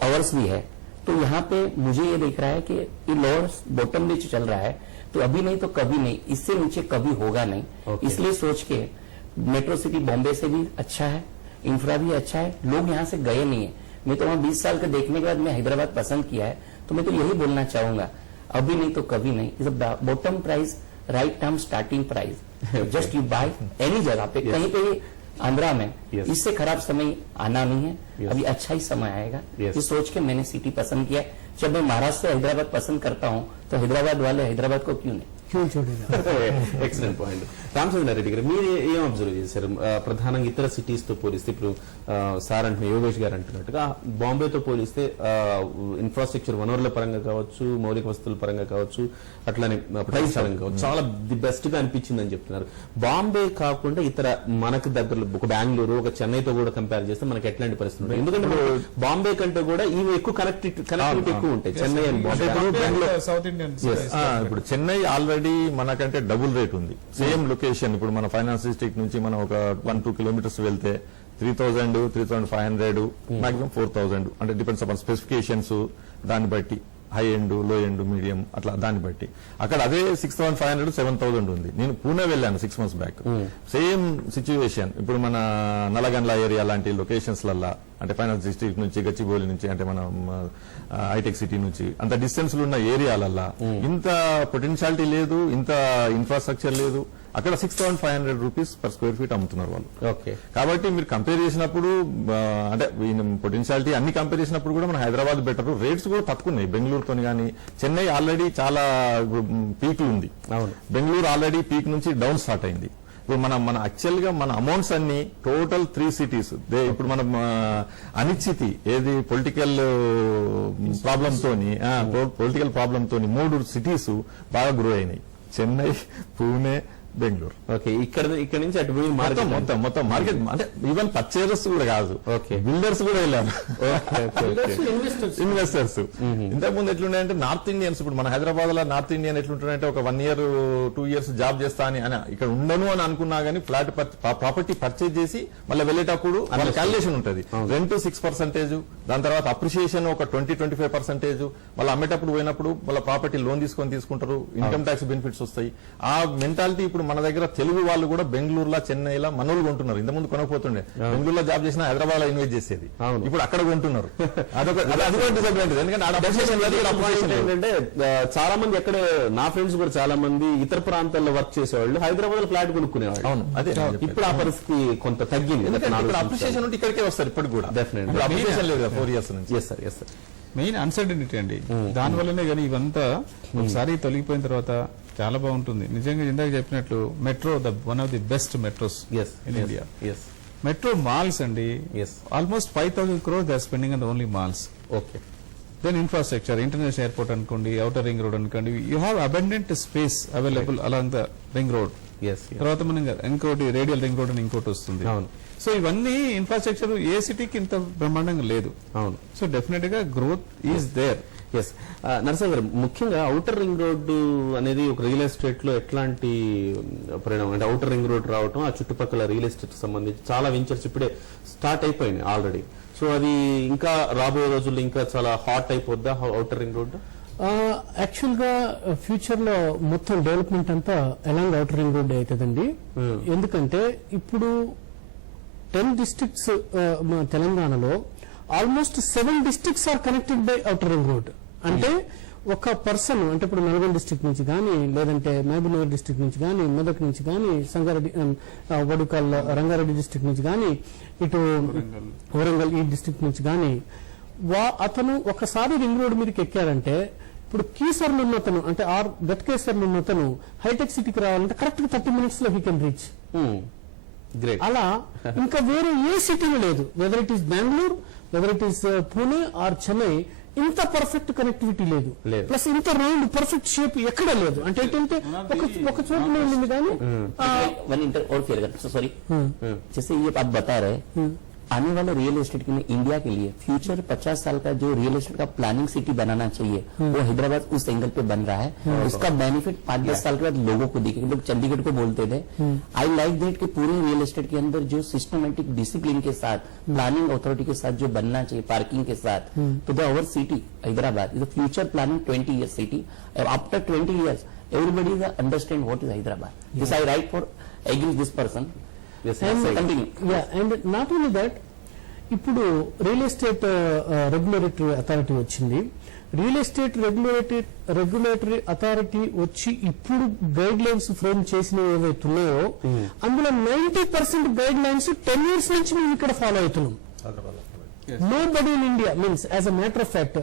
आवर्स भी है. तो यहाँ पे मुझे ये दिख रहा है कि ये लोअर बॉटम में चल रहा है, तो अभी नहीं तो कभी नहीं, इससे नीचे कभी होगा नहीं. इसलिए सोच के मेट्रो सिटी बॉम्बे से भी अच्छा है, इंफ्रा भी अच्छा है, लोग यहाँ से गए नहीं है. मैं तो वहाँ 20 साल का देखने के बाद मैं हैदराबाद पसंद किया है, तो मैं तो यही बोलना चाहूंगा, अभी नहीं तो कभी नहीं. Is a bottom price, right term starting price. Just you by any जगह पे, कहीं पे भी आंध्रा में, इससे खराब समय आना नहीं है. अभी अच्छा ही समय आएगा. ये सोच के मैंने सिटी पसंद किया. जब मैं महाराष्ट्र से हैदराबाद पसंद करता हूँ, तो हैदराबाद वाले हैदराबाद को क्यों नहीं. క్యూ చూడేది. Excellent point. రామచంద్రారెడ్డి గారు మీరు ఏం అబ్జర్వ్ చేశారు? ప్రధానంగా ఇతర సిటీస్ తో పోలిస్తే ఇప్పుడు సార్ అంటే యోగేష్ గారు అంటున్నట్టుగా బాంబేతో పోలిస్తే ఇన్ఫ్రాస్ట్రక్చర్ వనరుల పరంగా కావచ్చు, మౌలిక వస్తువుల పరంగా కావచ్చు, అట్లానే ప్రైస్ పరంగా కావచ్చు చాలా ది బెస్ట్ గా అనిపించింది అని చెప్తున్నారు. బాంబే కాకుండా ఇతర మనకు దగ్గరలో ఒక బెంగళూరు, ఒక చెన్నైతో కూడా కంపేర్ చేస్తే మనకి ఎట్లాంటి పరిస్థితి ఉంటుంది? ఎందుకంటే బాంబే కంటే కూడా ఇవి ఎక్కువ కనెక్టివిటీ ఎక్కువ ఉంటాయి Chennai and Bombay. South Indian ఇప్పుడు చెన్నై ఆల్రెడీ మనకంటే డబుల్ రేట్ ఉంది. సేమ్ లొకేషన్ ఇప్పుడు మన ఫైనాన్స్ డిస్ట్రిక్ట్ నుంచి మనం ఒక 1-2 కిలోమీటర్స్ వెళ్తే 3,000, 3,500, మాక్సిమం 4,000, అంటే డిపెండ్స్ అపాన్ స్పెసిఫికేషన్స్ దాన్ని బట్టి, హై ఎండ్, లో ఎండ్, మీడియం, అట్లా దాన్ని బట్టి. అక్కడ అదే 6,500, 7,000 ఉంది. నేను పూణే వెళ్ళాను 6 months బ్యాక్. సేమ్ సిచ్యువేషన్ ఇప్పుడు మన నలగండ్ల ఏరియా లాంటి లొకేషన్స్ లల్లా, అంటే ఫైనాన్స్ డిస్ట్రిక్ట్ నుంచి, గచ్చిబౌలి నుంచి, అంటే మన హైటెక్ సిటీ నుంచి అంత డిస్టెన్స్ లో ఉన్న ఏరియాలల్లా ఇంత పొటెన్షియాలిటీ లేదు, ఇంత ఇన్ఫ్రాస్ట్రక్చర్ లేదు. అక్కడ 6,500 రూపీస్ పర్ స్క్వేర్ ఫీట్ అమ్ముతున్నారు వాళ్ళు. ఓకే. కాబట్టి మీరు కంపేర్ చేసినప్పుడు అంటే పొటెన్షియాలిటీ అన్ని కంపేర్ చేసినప్పుడు కూడా మన హైదరాబాద్ బెటర్. రేట్స్ కూడా తక్కువ ఉన్నాయి బెంగళూరుతో కానీ. చెన్నై ఆల్రెడీ చాలా పీక్ ఉంది. అవును. బెంగళూరు ఆల్రెడీ పీక్ నుంచి డౌన్ స్టార్ట్ అయింది. ఇప్పుడు మన యాక్చువల్ గా మన అమౌంట్స్ అన్ని టోటల్ 3 cities ఇప్పుడు మనం అనిశ్చితి ఏది పొలిటికల్ ప్రాబ్లం తోని 3 cities బాగా గ్రో అయినాయి. చెన్నై, పూణే, బెంగళూరు. ఓకే. ఇక్కడ నుంచి అటు పోయి మొత్తం మార్కెట్ అంటే ఈవెన్ పర్చేజర్స్ కూడా కాదు, ఓకే, బిల్డర్స్ కూడా వెళ్ళారు, ఇన్వెస్టర్స్. Mm-hmm. ఇంతకుముందు ఎట్లుండే నార్త్ ఇండియన్స్, ఇప్పుడు మన హైదరాబాద్ లో నార్త్ ఇండియన్ ఎట్లుంటారంటే ఒక 1 year 2 years జాబ్ చేస్తా అని ఇక్కడ ఉండను అని అనుకున్నా గానీ ఫ్లాట్ ప్రాపర్టీ పర్చేజ్ చేసి మళ్ళీ వెళ్ళేటప్పుడు వాళ్ళ క్యాలిక్యులేషన్ ఉంటుంది. రెంట్ 6%, దాని తర్వాత అప్రిషియేషన్ ఒక 20-25%, మళ్ళీ అమ్మేటప్పుడు పోయినప్పుడు వాళ్ళ ప్రాపర్టీ లోన్ తీసుకుంటారు, ఇన్కమ్ ట్యాక్స్ బెనిఫిట్స్ వస్తాయి. ఆ మెంటాలిటీ ఇప్పుడు మన దగ్గర తెలుగు వాళ్ళు కూడా బెంగళూరులో, చెన్నైలో మనోళ్ళు కొంటున్నారు. ఇంతకుముందు కొనకపోతుండే, బెంగళూరులో జాబ్ చేసినా హైదరాబాద్ లో ఇన్వెస్ట్ చేసేది, ఇప్పుడు అక్కడ కొంటున్నారు. అది కూడా డిసడ్వాంటేజ్. ఎందుకంటే చాలా మంది ఎక్కడ నా ఫ్రెండ్స్ కూడా చాలా మంది ఇతర ప్రాంతాల్లో వర్క్ చేసేవాళ్ళు హైదరాబాద్ లో ఫ్లాట్ కొనుక్కునేవాళ్ళు. అవును, అదే ఇప్పుడు ఆ పరిస్థితి కొంత తగ్గింది. అప్రిషియేషన్ ఉంటే ఇక్కడికే వస్తారు ఇప్పుడు కూడా. డెఫినెట్లీ అప్రిషియేషన్ లేదు 4 years నుంచి. Yes sir, yes sir. Main uncertainty అండి. దాని వల్లనే కానీ ఇవంతా ఒకసారి తొలగిపోయిన తర్వాత చాలా బాగుంటుంది. నిజంగా ఇందాక చెప్పినట్లు metro one of the best metros in India. Metro malls అండి, almost 5,000 crores they are spending on only malls. Okay. Then infrastructure, international airport అనుకోండి, అవుటర్ రింగ్ రోడ్ అనుకోండి, you have abundant space available along the ring road. తర్వాత మనం ఇంకోటి radial ring road అని ఇంకోటి వస్తుంది. So ఇవన్నీ ఇన్ఫ్రాస్ట్రక్చర్ ఏ సిటీకి ఇంత బ్రహ్మాండంగా లేదు. అవును. సో డెఫినెట్ గా growth is there. Yes. Narasimha garu, ముఖ్యంగా ఔటర్ రింగ్ రోడ్డు అనేది ఒక రియల్ ఎస్టేట్ లో ఎట్లాంటి పరిణామం అంటే ఔటర్ రింగ్ రోడ్ రావటం, ఆ చుట్టుపక్కల రియల్ ఎస్టేట్ సంబంధించి చాలా వెంచర్స్ ఇప్పుడే స్టార్ట్ అయిపోయినాయి ఆల్రెడీ. సో అది ఇంకా రాబోయే రోజుల్లో ఇంకా చాలా హాట్ అయిపోద్దా ఔటర్ రింగ్ రోడ్? యాక్చువల్ గా ఫ్యూచర్ లో మొత్తం డెవలప్మెంట్ అంతా అలాంగ్ ఔటర్ రింగ్ రోడ్ అవుతుందండి. ఎందుకంటే ఇప్పుడు 10 districts తెలంగాణలో almost 7 districts are connected by outer ring road. అంటే ఒక పర్సన్ అంటే ఇప్పుడు నల్గొండ డిస్ట్రిక్ట్ నుంచి కానీ, లేదంటే మహబూబ్ నగర్ డిస్ట్రిక్ట్ నుంచి కానీ, మెదక్ నుంచి కానీ, సంగారెడ్డి వడుకల్ రంగారెడ్డి డిస్ట్రిక్ట్ నుంచి కానీ, ఇటు వరంగల్ ఈ డిస్ట్రిక్ట్ నుంచి కానీ అతను ఒకసారి రింగ్ రోడ్ మీదకి ఎక్కారంటే ఇప్పుడు కీసర్లు ఉన్నతను అంటే గట్కేసర్లు ఉన్నతను హైటెక్ సిటీకి రావాలంటే కరెక్ట్ గా 30 minutes లో హీ కెన్ రీచ్. అలా ఇంకా వేరే ఏ సిటీలో లేదు, whether it is Bengaluru, whether it is Pune or Chennai, ఇంత పర్ఫెక్ట్ కనెక్టివిటీ లేదు. ప్లస్ ఇంత రౌండ్ పర్ఫెక్ట్ షేప్ ఎక్కడ లేదు. అంటే ఏంటంటే ఒక చోట ఉంది కానీ सॉरी जैसे ये आप बता रहे आने वाले रियल एस्टेट के लिए इंडिया के लिए फ्यूचर 50 साल का जो रियल एस्टेट का प्लानिंग सिटी बनाना चाहिए वो हैदराबाद उस एंगल पे बन रहा है. उसका बेनिफिट 5-10 साल के बाद लोगों को दिखेगा. लोग चंडीगढ़ को बोलते थे. आई लाइक दैट कि पूरे रियल एस्टेट के अंदर जो सिस्टमेटिक डिसिप्लिन के साथ प्लानिंग अथॉरिटी के साथ जो बनना चाहिए पार्किंग के साथ, तो the our city Hyderabad is the future planning 20 years city. After 20 years everybody will understand what is Hyderabad. This I write for agree this person. And not only that, ఇప్పుడు real estate regulatory authority వచ్చింది. Real estate regulatory authority వచ్చి ఇప్పుడు guide lines frame చేసినవి ఏవైతే ఉన్నాయో అందులో 90% guide lines 10 years నుంచి మేము ఇక్కడ ఫాలో అవుతున్నాం. Nobody in India means, as a matter of fact,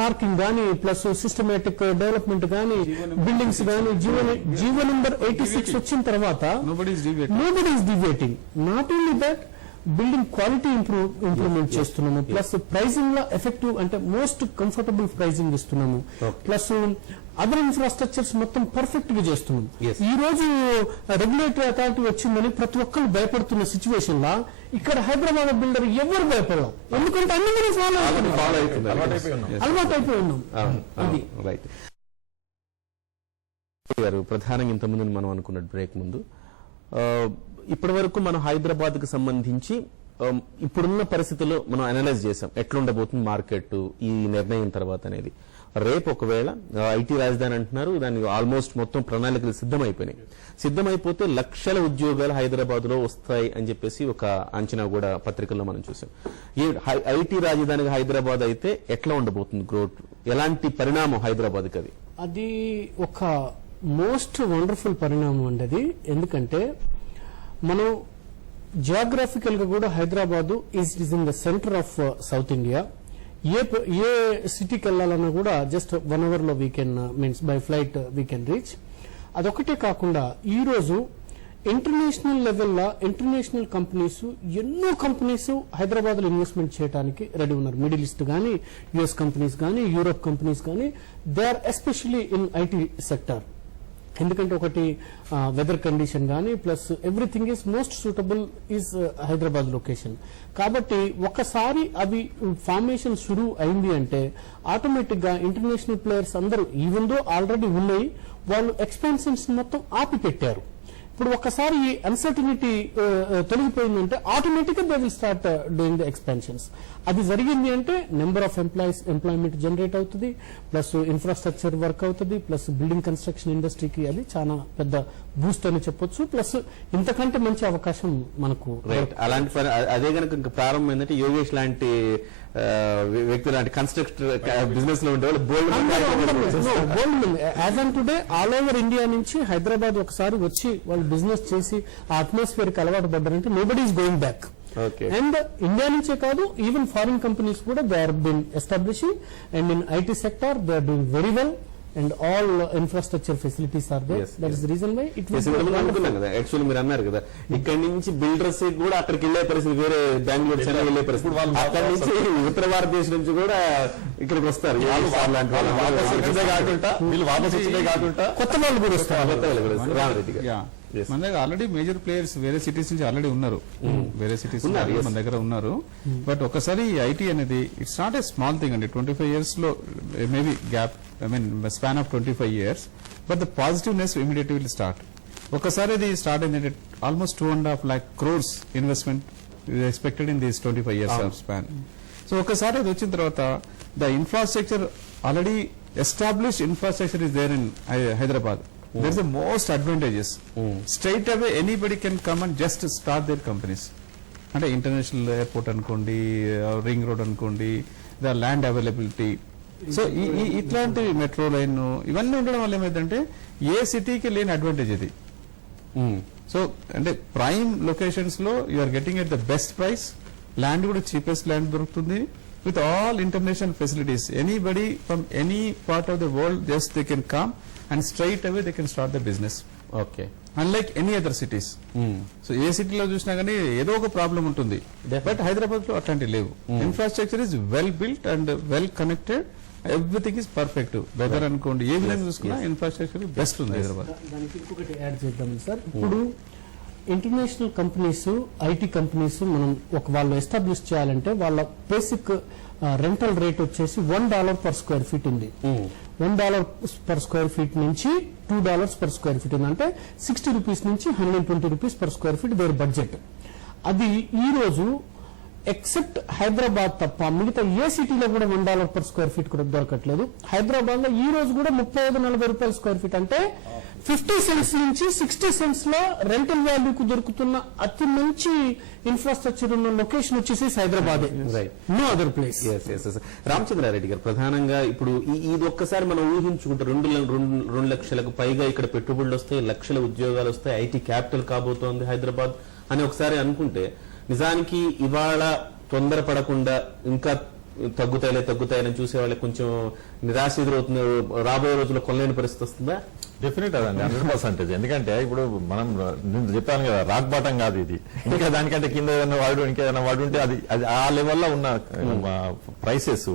parking gaani plus systematic development gaani, buildings gaani, GO number 86 వచ్చిన తర్వాత nobody is deviating. nobody is deviating. Not only that, building quality improvement చేస్తున్నాము, plus pricing లో effective అంటే most comfortable pricing ఇస్తున్నాము, plus other infrastructures మొత్తం perfect గా చేస్తున్నాం. ఈ రోజు రెగ్యులేటరీ అథారిటీ వచ్చిందని ప్రతి ఒక్కరు భయపడుతున్న సిచ్యువేషన్ లా ఇక్కడ హైదరాబాద్ బిల్డర్ ఎవరు భయపడలేం, ఎందుకంటే అన్ని మనం ఫాలో అలవాటు అయిపోయి ఉన్నాం. అది రైట్ గారు, ప్రధానంగా ఇంతకుముందు మనం అనుకున్న బ్రేక్ ముందు ఇప్పటి వరకు మనం హైదరాబాద్ కు సంబంధించి ఇప్పుడున్న పరిస్థితుల్లో మనం అనలైజ్ చేసాం ఎట్లా ఉండబోతుంది మార్కెట్ ఈ నిర్ణయం తర్వాత అనేది. రేపు ఒకవేళ ఐటీ రాజధాని అంటున్నారు, దానికి ఆల్మోస్ట్ మొత్తం ప్రణాళికలు సిద్ధమైపోతే లక్షల ఉద్యోగాలు హైదరాబాద్ లో వస్తాయి అని చెప్పేసి ఒక అంచనా కూడా పత్రికల్లో మనం చూసాం. ఈ ఐటీ రాజధానిగా హైదరాబాద్ అయితే ఎట్లా ఉండబోతుంది గ్రోత్, ఎలాంటి పరిణామం హైదరాబాద్ కి అది ఒక మోస్ట్ వండర్ఫుల్ పరిణామం అండి అది. ఎందుకంటే మనం జియోగ్రాఫికల్ గా కూడా Hyderabad is in the centre of South India. ఏ సిటీకి వెళ్లాలన్నా కూడా జస్ట్ 1 hour లో we can means by flight we can reach. అదొకటే కాకుండా ఈ రోజు ఇంటర్నేషనల్ లెవెల్లో ఇంటర్నేషనల్ కంపెనీస్ ఎన్నో కంపెనీస్ హైదరాబాద్ లో ఇన్వెస్ట్మెంట్ చేయడానికి రెడీ ఉన్నారు. మిడిల్ ఈస్ట్ గానీ, యుఎస్ కంపెనీస్ గానీ, యూరోప్ కంపెనీస్ గానీ, they are especially in IT sector. ఎందుకంటే ఒకటి వెదర్ కండిషన్ గానీ plus everything is most suitable is Hyderabad location. కాబట్టి ఒకసారి అవి ఫార్మేషన్ షురూ అయింది అంటే ఆటోమేటిక్ గా ఇంటర్నేషనల్ ప్లేయర్స్ అందరూ ఈవెన్ దో ఆల్రెడీ ఉన్నాయి, వాళ్ళు ఎక్స్పెన్షన్స్ మొత్తం ఆపి పెట్టారు. ఇప్పుడు ఒకసారి ఈ అన్సర్టనిటీ తొలగిపోయిందంటే ఆటోమేటిక్ గా they will start doing the expansions. అది జరిగింది అంటే నెంబర్ ఆఫ్ ఎంప్లాయ్మెంట్ జనరేట్ అవుతుంది, ప్లస్ ఇన్ఫ్రాస్ట్రక్చర్ వర్క్ అవుతుంది, ప్లస్ బిల్డింగ్ కన్స్ట్రక్షన్ ఇండస్ట్రీకి అది చాలా పెద్ద బూస్ట్ అని చెప్పొచ్చు. ప్లస్ ఇంతకంటే మంచి అవకాశం మనకు అలాంటి అదే కనుక ఇంకా ప్రారంభం ఏంటంటే యోగేష్ లాంటి వ్యక్తి లాంటి కన్స్ట్రక్టర్ బిజినెస్ లో ఉండే వాళ్ళు as on today all over India నుంచి హైదరాబాద్ ఒకసారి వచ్చి వాళ్ళు బిజినెస్ చేసి ఆ అట్మాస్ఫియర్ కి అలవాటు పడ్డారంటే nobody is going back. And India నుంచే కాదు, ఈవెన్ ఫారిన్ కంపెనీస్ కూడా they are been establishing and in IT sector they are doing very well and all infrastructure facilities are there. That is the reason why it was actually మీరు అన్నారు కదా ఇక్కడ నుంచి builders కూడా అక్కడికి వెళ్లే పరిస్థితి, వేరే బెంగళూరు చెన్నై వెళ్లే పరిస్థితి, అక్కడి నుంచి ఉత్తర భారతదేశం నుంచి కూడా ఇక్కడికి వస్తారు. వీళ్ళు వాపస్ వచ్చే కాకుండా కొత్త వాళ్ళు కూడా వస్తారు. రామరెడ్డి గారు, మన దగ్గర ఆల్రెడీ మేజర్ ప్లేయర్స్ వేరే సిటీస్ నుంచి ఆల్రెడీ ఉన్నారు, వేరే సిటీస్ మన దగ్గర ఉన్నారు. బట్ ఒకసారి ఐటీ అనేది it's not a small thing అండి. 25 years లో maybe gap, I mean span of 25 years, but the positiveness immediately will start. ఒకసారి ఇది స్టార్ట్ అయిందంటే almost 2.5 lakh crores investment expected in this 25 years of span. So ఒకసారి అది వచ్చిన తర్వాత the infrastructure already established infrastructure is there in Hyderabad. There is the most advantages. Straight away anybody can come and just start their companies. అంటే international airport అనుకోండి, ring road అనుకోండి, the land availability. So ఇట్లాంటి metro line ఇవన్నీ ఉండడం వల్ల ఏమైందంటే ఏ సిటీకి లేని అడ్వాంటేజ్ ఇది. సో అంటే ప్రైమ్ లొకేషన్స్ లో you are getting at the best price, land కూడా చీపెస్ట్ ల్యాండ్ దొరుకుతుంది, with all international facilities. Anybody from any part of the world, just they can come and straight away they can start the business. Okay. Unlike any other cities. So ఏ సిటీలో చూసినా కానీ ఏదో ఒక problem ఉంటుంది, but Hyderabad లో అట్లాంటి లేవు. Infrastructure is well built and well connected, everything is perfect. Weather అనుకోండి, ఏ విధంగా చూసుకున్నా ఇన్ఫ్రాస్ట్రక్చర్ బెస్ట్ ఉంది హైదరాబాద్. దానికి ఇంకొకటి యాడ్ చేద్దాం సార్. ఇప్పుడు ఇంటర్నేషనల్ కంపెనీస్, ఐటీ కంపెనీస్ మనం వాళ్ళు ఎస్టాబ్లిష్ చేయాలంటే వాళ్ళ బేసిక్ రెంటల్ రేట్ వచ్చేసి $1 per square feet ఉంది. $1 per square feet నుంచి $2 per square feet ఉంది. అంటే 60 rupees నుంచి 120 rupees per square feet their budget. అది ఈ రోజు ఎక్సెప్ట్ హైదరాబాద్ తప్ప మిగతా ఏ సిటీలో కూడా $1 per square feet కూడా దొరకట్లేదు. హైదరాబాద్ లో ఈ రోజు కూడా 35-40 రూపాయల స్క్వేర్ ఫీట్, అంటే 50 cents నుంచి 60 cents లో రెంటల్ వాల్యూకు దొరుకుతున్న అతి మంచి ఇన్ఫ్రాస్ట్రక్చర్ ఉన్న లొకేషన్ వచ్చేసి Hyderabad, no other place. Ramachandra Reddy garu, ప్రధానంగా ఇప్పుడు ఇది ఒక్కసారి మనం ఊహించుకుంటే 2 లక్షలకు పైగా ఇక్కడ పెట్టుబడులు వస్తాయి, లక్షల ఉద్యోగాలు వస్తాయి, ఐటీ క్యాపిటల్ కాబోతోంది హైదరాబాద్ అని ఒకసారి అనుకుంటే, నిజానికి ఇవాళ తొందరపడకుండా ఇంకా తగ్గుతాయని చూసే వాళ్ళకి కొంచెం నిరాశ ఎదురవుతుంది, రాబోయే రోజుల్లో కొనలేని పరిస్థితి వస్తుందా? డెఫినెట్ అదండి 100%. ఎందుకంటే ఇప్పుడు మనం నేను చెప్పాను కదా, రాక్ బాటం కాదు ఇది. ఇంకా దానికంటే కింద ఏదైనా ఇంకేదైనా వాడు ఉంటే అది అది ఆ లెవెల్లో ఉన్న ప్రైసెస్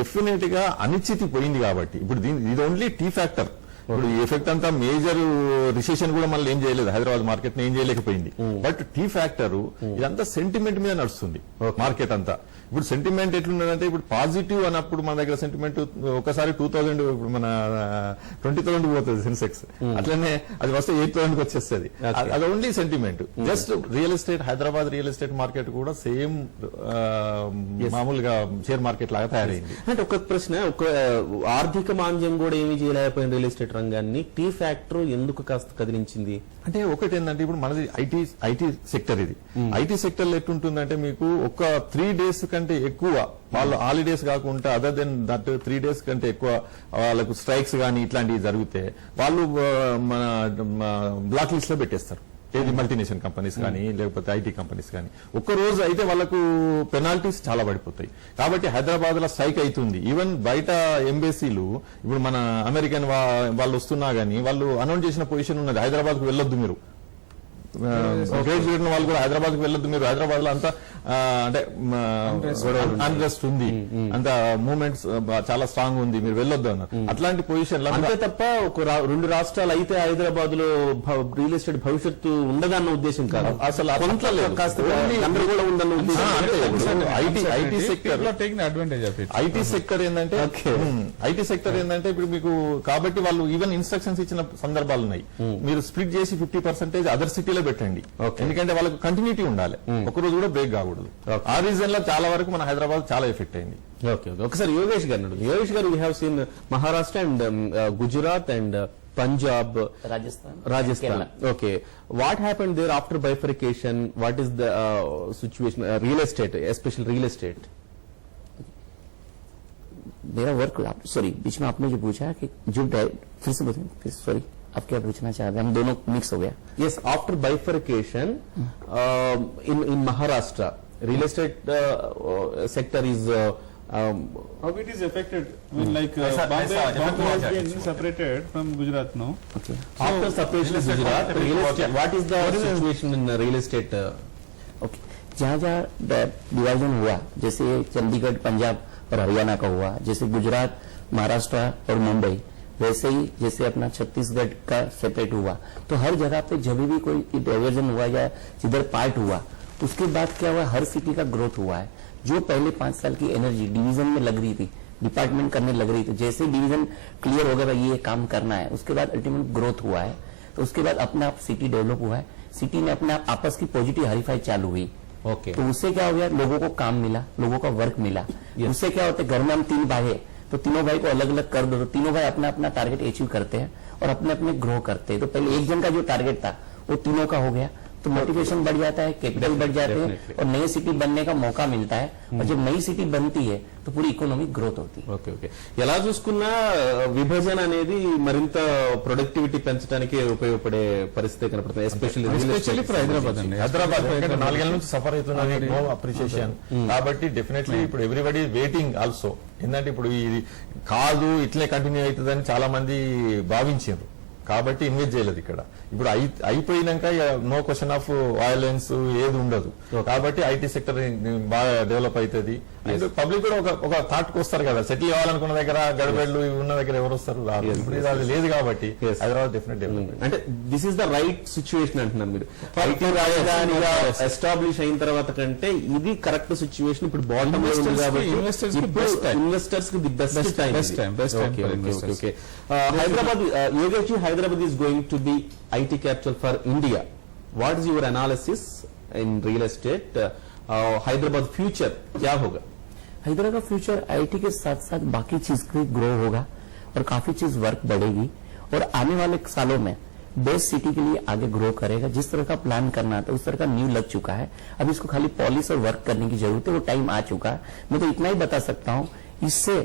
డెఫినెట్ గా అనిశ్చితి పోయింది. కాబట్టి ఇప్పుడు ఇది ఓన్లీ టీ ఫ్యాక్టర్. ఇప్పుడు ఈ ఎఫెక్ట్ అంతా మేజర్ రిసెషన్ కూడా మళ్ళీ ఏం చేయలేదు, హైదరాబాద్ మార్కెట్ ఏం చేయలేకపోయింది. బట్ టీ ఫ్యాక్టర్ ఇదంతా సెంటిమెంట్ మీద నడుస్తుంది మార్కెట్ అంతా. ఇప్పుడు సెంటిమెంట్ ఎట్లున్నదంటే, ఇప్పుడు పాజిటివ్ అన్నప్పుడు మన దగ్గర సెంటిమెంట్ ఒకసారి 2000 ఇప్పుడు మన 20,000 పోతుంది సెన్సెక్స్, అట్లనే అది వస్తే 8,000 వచ్చేస్తుంది. అది only sentiment. Just real estate, Hyderabad real estate market కూడా సేమ్ మామూలుగా షేర్ మార్కెట్ లాగా తయారైంది. అంటే ఒక ప్రశ్న, ఒక ఆర్థిక మాంద్యం కూడా ఏమీ చేయలేకపోయిన రియల్ ఎస్టేట్ రంగాన్ని టీ ఫ్యాక్టర్ ఎందుకు కాస్త కదిలించింది? అంటే ఒకటి ఏంటంటే, ఇప్పుడు మనది ఐటీ సెక్టర్. ఇది ఐటీ సెక్టర్ లో ఎట్లుంటుందంటే, మీకు ఒక 3 days కంటే ఎక్కువ వాళ్ళు హాలిడేస్ కాకుండా అదర్ దెన్ దట్ 3 days కంటే ఎక్కువ వాళ్ళకు స్ట్రైక్స్ కానీ ఇట్లాంటివి జరిగితే వాళ్ళు మన బ్లాక్ లిస్ట్ లో పెట్టేస్తారు. ఏది మల్టీనేషనల్ కంపెనీస్ కానీ లేకపోతే ఐటీ కంపెనీస్ కానీ. ఒక్క రోజు అయితే వాళ్ళకు పెనాల్టీస్ చాలా పడిపోతాయి. కాబట్టి హైదరాబాద్ లో స్ట్రైక్ అవుతుంది. ఈవెన్ బయట ఎంబసీలు ఇప్పుడు మన అమెరికన్ వాళ్ళు వస్తున్నా గానీ వాళ్ళు అనౌన్స్ చేసిన పొజిషన్ ఉన్నది, హైదరాబాద్ కు వెళ్ళొద్దు మీరు, వాళ్ళు కూడా హైదరాబాద్ కు వెళ్ళొద్దు మీరు, హైదరాబాద్ లో అంతా అంటే అన్రెస్ట్ ఉంది, అంత మూవ్మెంట్స్ చాలా స్ట్రాంగ్ ఉంది, మీరు వెళ్ళొద్దు అన్నారు. అట్లాంటి పొజిషన్ అంతే తప్ప ఒక 2 రాష్ట్రాలు అయితే హైదరాబాద్ లో రియల్ ఎస్టేట్ భవిష్యత్తు ఉండదన్న ఉద్దేశం కాదు, అసలు కాస్త గందరగోళం ఉందన్న ఉద్దేశం. ఐటీ సెక్టర్ లో taking advantage of it. IT sector ఏంటంటే ఇప్పుడు మీకు కాబట్టి వాళ్ళు ఈవెన్ ఇన్స్ట్రక్షన్స్ ఇచ్చిన సందర్భాలు ఉన్నాయి. మీరు స్ప్లిట్ చేసి 50% అదర్ సిటీలో పెట్టండి, ఎందుకంటే వాళ్ళకి కంటిన్యూటీ ఉండాలి, ఒకరోజు కూడా బ్రేక్ కాకూడదు. ఆ రీజన్ లో చాలా వరకు మన హైదరాబాద్ చాలా ఎఫెక్ట్ అయింది. ఓకే, ఒకసారి యోగేష్ గారు, యోగేష్ గారు, we have seen Maharashtra and Gujarat and Punjab, Rajasthan. Okay, what happened there after bifurcation? What is the situation? Real estate, especially real estate. मेरा वर्क, सॉरी बीच में आपने जो पूछा कि जो फिर से बताएं, सॉरी आप क्या पूछना चाह रहे हैं? हम दोनों मिक्स हो गया. Yes, after bifurcation in Maharashtra, real estate sector is How it is affected? I mean, like Bombay has been separated from Gujarat now. Okay. after separation of Gujarat, real estate. What is the situation in real estate? Okay, जहाँ division हुआ, जैसे चंडीगढ़ पंजाब और हरियाणा का हुआ, जैसे गुजरात महाराष्ट्र और मुंबई, वैसे ही जैसे अपना छत्तीसगढ़ का सेपरेट हुआ, तो हर जगह पे जब भी कोई डिवाइजन हुआ या जिधर पार्ट हुआ, उसके बाद क्या हुआ, हर सिटी का ग्रोथ हुआ है. जो पहले 5 साल की एनर्जी डिवीजन में लग रही थी, डिपार्टमेंट करने लग रही थी, जैसे डिवीजन क्लियर हो गया भाई ये काम करना है, उसके बाद अल्टीमेट ग्रोथ हुआ है. तो उसके बाद अपने आप सिटी डेवलप हुआ है, सिटी में अपने आप आपस की पॉजिटिव हरीफाई चालू हुई. Okay. तो उससे क्या हो गया, लोगों को काम मिला, लोगों का वर्क मिला. उससे क्या होता है, घर में हम 3 भाई है, तो तीनों भाई को अलग अलग कर दो, तो तीनों भाई अपना अपना टारगेट अचीव करते हैं और अपने अपने ग्रो करते हैं. तो पहले एक जन का जो टारगेट था वो तीनों का हो गया, तो मोटिवेशन बढ़ जाता है, कैपिटल बढ़ जाते हैं और नई सिटी बनने का मौका मिलता है. और जब नई सिटी बनती है तो पूरी इकोनॉमिक ग्रोथ होती है. ఓకే ఓకే, ఎలా చూసుకున్నా విభజన అనేది మరింత ప్రొడక్టివిటీ పెంచడానికి ఉపయోగపడే పరిస్థితి కనపడుతుంది, Especially for హైదరాబాద్ అండి. హైదరాబాద్ 4 ఏళ్ల నుంచి సఫర్ అవుతున్నది, నో అప్రిషియేషన్. కాబట్టి డెఫినెట్లీ ఇప్పుడు ఎవ్రీబడి వెయిటింగ్ ఆల్సో. ఏంటంటే ఇప్పుడు ఇది కాదు ఇట్లే కంటిన్యూ అవుతుందని చాలా మంది భావించారు, కాబట్టి ఇన్వెస్ట్ చేయలేదు ఇక్కడ. ఇప్పుడు అయిపోయినాక నో క్వశ్చన్ ఆఫ్ వయలెన్స్ ఏది ఉండదు, కాబట్టి ఐటీ సెక్టర్ బాగా డెవలప్ అవుతుంది. అండ్ పబ్లిక్ కూడా ఒక థాట్ కు వస్తారు కదా, సెటిల్ కావాలనుకున్న దగ్గర గడబెడ్లు ఉన్న దగ్గర ఎవరు వస్తారు, ఇప్పుడు అది లేదు కాబట్టి హైదరాబాద్ డెఫినెట్ డెవలప్. అంటే this is the right situation అంటున్నారు మీరు. ఐటీ రాజధానిగా ఎస్టాబ్లిష్ అయిన తర్వాత కంటే ఇది కరెక్ట్ సిచ్యువేషన్. ఇప్పుడు బాటమ్ ఇన్వెస్టర్స్ కి the best time. Hyderabad, Yogesh, Hyderabad is going to be IT capital for India. What is your analysis in real estate? Hyderabad future क्या होगा? हैदराबाद का फ्यूचर आईटी के साथ साथ बाकी चीज भी ग्रो होगा और काफी चीज वर्क बढ़ेगी और आने वाले सालों में बेस्ट सिटी के लिए आगे ग्रो करेगा. जिस तरह का प्लान करना था उस तरह का नींव लग चुका है, अब इसको खाली पॉलिश और वर्क करने की जरूरत है, वो टाइम आ चुका है. मैं तो इतना ही बता सकता हूँ, इससे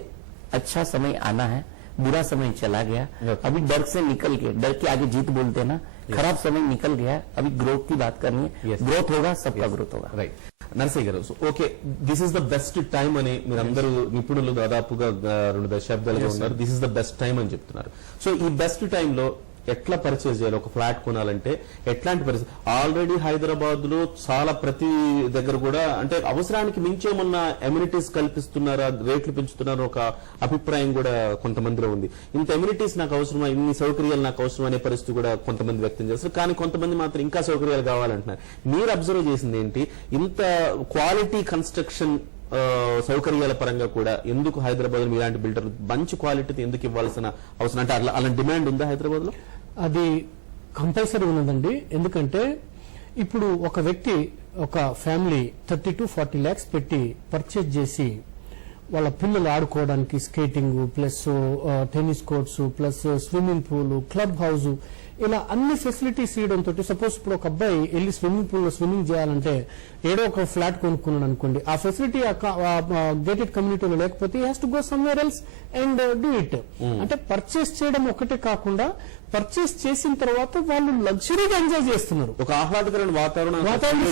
अच्छा समय आना है. बुरा समय चला गया, अभी डर से निकल के, डर के आगे जीत बोलते हैं ना, खराब समय निकल गया, अभी ग्रोथ की बात करनी है, ग्रोथ होगा, सबका ग्रोथ होगा. రైట్ నరసయ్య గారు, so okay, this is the best time అని మీరందరూ నిపుణులు దాదాపుగా 2 దశాబ్దాలుగా ఉన్నారు. This is the best time అని చెప్తున్నారు. సో ఈ బెస్ట్ టైంలో ఎట్లా పర్చేజ్ చేయాలి? ఒక ఫ్లాట్ కొనాలంటే ఎట్లాంటి పరిస్థితి? ఆల్రెడీ హైదరాబాద్ లో చాలా ప్రతి దగ్గర కూడా అంటే అవసరానికి మించేమన్నా ఎమ్యూనిటీస్ కల్పిస్తున్నారా, రేట్లు పెంచుతున్నారా ఒక అభిప్రాయం కూడా కొంతమందిలో ఉంది. ఇంత ఎమ్యూనిటీస్ నాకు అవసరమా, ఇన్ని సౌకర్యాలు నాకు అవసరం అనే పరిస్థితి కూడా కొంతమంది వ్యక్తం చేస్తారు. కానీ కొంతమంది మాత్రం ఇంకా సౌకర్యాలు కావాలంటున్నారు. మీరు అబ్జర్వ్ చేసింది ఏంటి? ఇంత క్వాలిటీ కన్స్ట్రక్షన్ సౌకర్యాల పరంగా కూడా ఎందుకు హైదరాబాద్ లో ఇలాంటి బిల్డర్లు మంచి క్వాలిటీ ఎందుకు ఇవ్వాల్సిన అవసరం, అంటే అలాంటి డిమాండ్ ఉందా హైదరాబాద్ లో? అది కంపల్సరీ ఉన్నదండి. ఎందుకంటే ఇప్పుడు ఒక వ్యక్తి, ఒక ఫ్యామిలీ 30 to 40 lakhs పెట్టి పర్చేజ్ చేసి వాళ్ళ పిల్లలు ఆడుకోవడానికి skating plus tennis courts plus swimming pool, club house, ఇలా అన్ని ఫెసిలిటీస్ ఇవ్వడంతో సపోజ్ ఇప్పుడు ఒక అబ్బాయి వెళ్ళి స్విమ్మింగ్ పూల్ లో స్విమ్మింగ్ చేయాలంటే ఏదో ఒక ఫ్లాట్ కొనుక్కున్నాడు అనుకోండి, ఆ ఫెసిలిటీ గేటెడ్ కమ్యూనిటీలో లేకపోతే has to go somewhere else and do it. అంటే పర్చేస్ చేయడం ఒకటే కాకుండా పర్చేస్ చేసిన తర్వాత వాళ్ళు లగ్జరీగా ఎంజాయ్ చేస్తున్నారు, ఒక ఆహ్లాదకరమైన వాతావరణం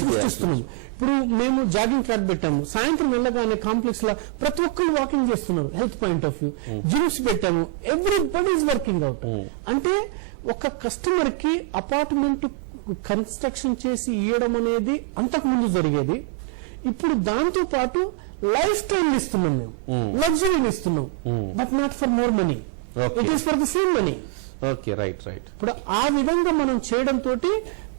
సృష్టిస్తున్నాం. ఇప్పుడు మేము జాగింగ్ ట్రాక్ పెట్టాము, సాయంత్రం వెళ్ళగానే కాంప్లెక్స్ లో ప్రతి ఒక్కరు వాకింగ్ చేస్తున్నారు health point of view. Gyms పెట్టాము, ఎవ్రీబడి ఈజ్ వర్కింగ్ అవుట్. అంటే ఒక కస్టమర్ కి అపార్ట్మెంట్ కన్స్ట్రక్షన్ చేసి ఇవ్వడం అనేది అంతకు ముందు జరిగేది. ఇప్పుడు దాంతో పాటు లైఫ్ స్టైల్ ఇస్తున్నాం, మేము లగ్జరీని ఇస్తున్నాం, but not for more money, it is for the same money. Okay, right right. ఇప్పుడు ఆ విధంగా మనం చేయడం తోటి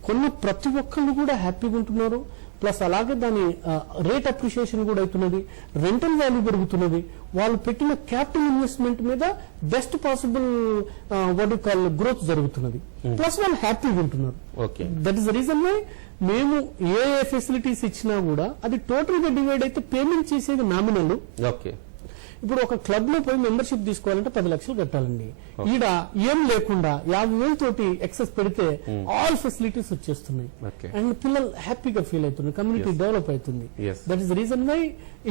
కొన్ని ప్రతి ఒక్కళ్ళు కూడా హ్యాపీగా ఉంటున్నారు. ప్లస్ అలాగే దాని రేట్ అప్రిషియేషన్ కూడా అవుతున్నది, రెంటల్ వాల్యూ పెరుగుతున్నది, వాళ్ళు పెట్టిన క్యాపిటల్ ఇన్వెస్ట్మెంట్ మీద best possible what call growth జరుగుతున్నది. ప్లస్ వాళ్ళు హ్యాపీగా ఉంటున్నారు. Okay, that is the reason why మేము ఏ ఫెసిలిటీస్ ఇచ్చినా కూడా అది టోటల్ గా డివైడ్ అయితే పేమెంట్ చేసేది నామినల్. ఓకే. ఇప్పుడు ఒక క్లబ్ లో పోయి మెంబర్షిప్ తీసుకోవాలంటే 10 లక్షలు కట్టాలండి. ఈడ ఏం లేకుండా 50,000 తోటి ఎక్సెస్ పెడితే ఆల్ ఫెసిలిటీస్ వచ్చేస్తున్నాయి అండ్ పిల్లలు హ్యాపీగా ఫీల్ అవుతున్నారు, కమ్యూనిటీ డెవలప్ అవుతుంది. That is the reason why